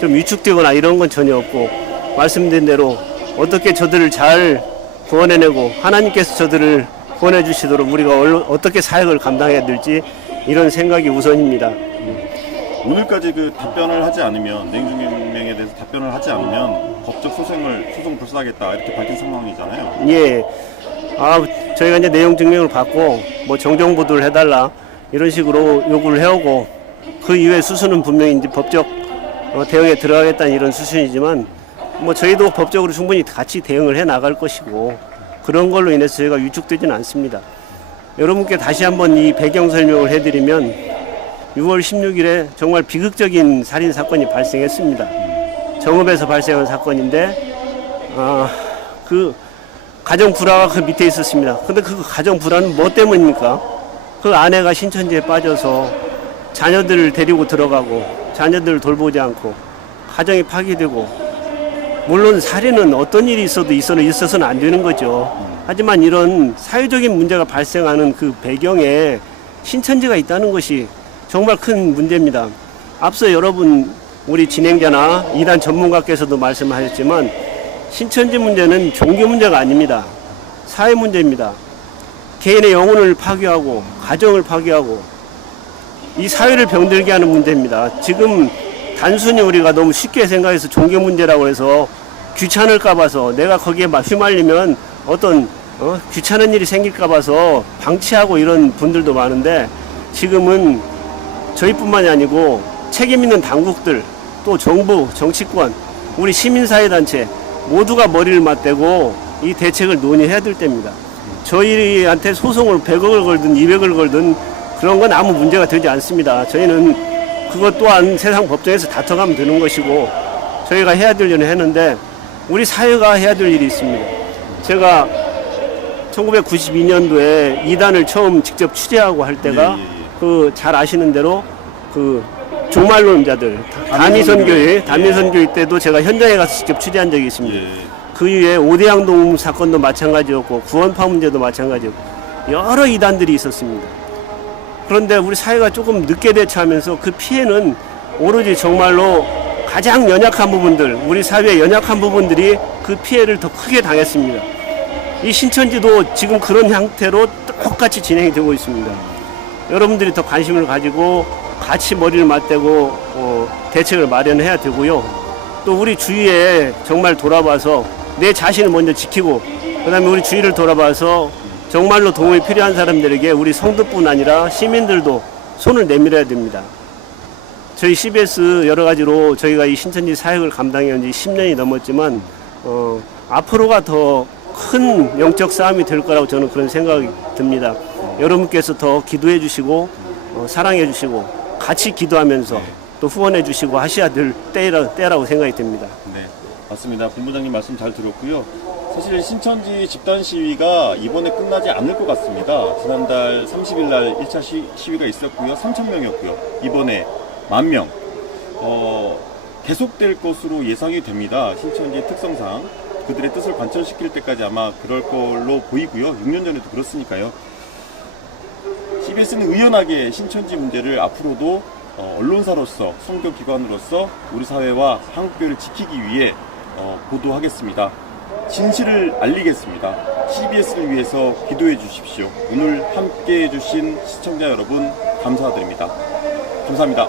좀 위축되거나 이런 건 전혀 없고 말씀드린 대로 어떻게 저들을 잘 구원해내고 하나님께서 저들을 구원해 주시도록 우리가 어떻게 사역을 감당해야 될지 이런 생각이 우선입니다. 오늘까지 그 답변을 하지 않으면, 내용증명에 대해서 답변을 하지 않으면 법적 소송 불사하겠다 이렇게 밝힌 상황이잖아요. 예. 저희가 이제 내용 증명을 받고 뭐 정정 보도를 해달라 이런 식으로 요구를 해오고 그 이후에 수순은 분명히 이제 법적 대응에 들어가겠다는 이런 수순이지만 뭐 저희도 법적으로 충분히 같이 대응을 해 나갈 것이고 그런 걸로 인해서 저희가 위축되지는 않습니다. 여러분께 다시 한번 이 배경 설명을 해드리면 6월 16일에 정말 비극적인 살인 사건이 발생했습니다. 정읍에서 발생한 사건인데 그 가정 불화가 그 밑에 있었습니다. 근데 그 가정 불화는 뭐 때문입니까? 그 아내가 신천지에 빠져서 자녀들을 데리고 들어가고 자녀들을 돌보지 않고 가정이 파괴되고 물론 살인은 어떤 일이 있어도 있어서는 안 되는 거죠. 하지만 이런 사회적인 문제가 발생하는 그 배경에 신천지가 있다는 것이 정말 큰 문제입니다. 앞서 여러분 우리 진행자나 이단 전문가께서도 말씀하셨지만 신천지 문제는 종교 문제가 아닙니다. 사회 문제입니다. 개인의 영혼을 파괴하고 가정을 파괴하고 이 사회를 병들게 하는 문제입니다. 지금 단순히 우리가 너무 쉽게 생각해서 종교 문제라고 해서 귀찮을까 봐서 내가 거기에 휘말리면 어떤 귀찮은 일이 생길까 봐서 방치하고 이런 분들도 많은데 지금은 저희뿐만이 아니고 책임 있는 당국들 또 정부, 정치권, 우리 시민사회단체 모두가 머리를 맞대고 이 대책을 논의해야 될 때입니다. 저희한테 소송을 100억을 걸든 200억을 걸든 그런 건 아무 문제가 되지 않습니다. 저희는 그것 또한 세상 법정에서 다퉈가면 되는 것이고 저희가 해야 될 일은 했는데 우리 사회가 해야 될 일이 있습니다. 제가 1992년도에 이단을 처음 직접 취재하고 할 때가 그 잘 아시는 대로 그 종말론자들 단위선교회 때도 제가 현장에 가서 직접 취재한 적이 있습니다. 그 이후에 오대양동 사건도 마찬가지였고 구원파 문제도 마찬가지였고 여러 이단들이 있었습니다. 그런데 우리 사회가 조금 늦게 대처하면서 그 피해는 오로지 정말로 가장 연약한 부분들, 우리 사회의 연약한 부분들이 그 피해를 더 크게 당했습니다. 이 신천지도 지금 그런 형태로 똑같이 진행이 되고 있습니다. 여러분들이 더 관심을 가지고 같이 머리를 맞대고 대책을 마련해야 되고요. 또 우리 주위에 정말 돌아봐서 내 자신을 먼저 지키고 그다음에 우리 주위를 돌아봐서 정말로 도움이 필요한 사람들에게 우리 성도뿐 아니라 시민들도 손을 내밀어야 됩니다. 저희 CBS 여러 가지로 저희가 이 신천지 사역을 감당해 온 지 10년이 넘었지만 앞으로가 더 큰 영적 싸움이 될 거라고 저는 그런 생각이 듭니다. 여러분께서 더 기도해 주시고 사랑해 주시고 같이 기도하면서 또 후원해 주시고 하셔야 될 때라고 생각이 듭니다. 네, 맞습니다. 본부장님 말씀 잘 들었고요. 사실 신천지 집단 시위가 이번에 끝나지 않을 것 같습니다. 지난달 30일 날 1차 시위가 있었고요. 3,000명이었고요. 이번에 10,000명. 계속될 것으로 예상이 됩니다. 신천지의 특성상. 그들의 뜻을 관철시킬 때까지 아마 그럴 걸로 보이고요. 6년 전에도 그렇으니까요. CBS는 의연하게 신천지 문제를 앞으로도 언론사로서, 성교기관으로서 우리 사회와 한국교회를 지키기 위해 보도하겠습니다. 진실을 알리겠습니다. CBS를 위해서 기도해 주십시오. 오늘 함께 해주신 시청자 여러분 감사드립니다. 감사합니다.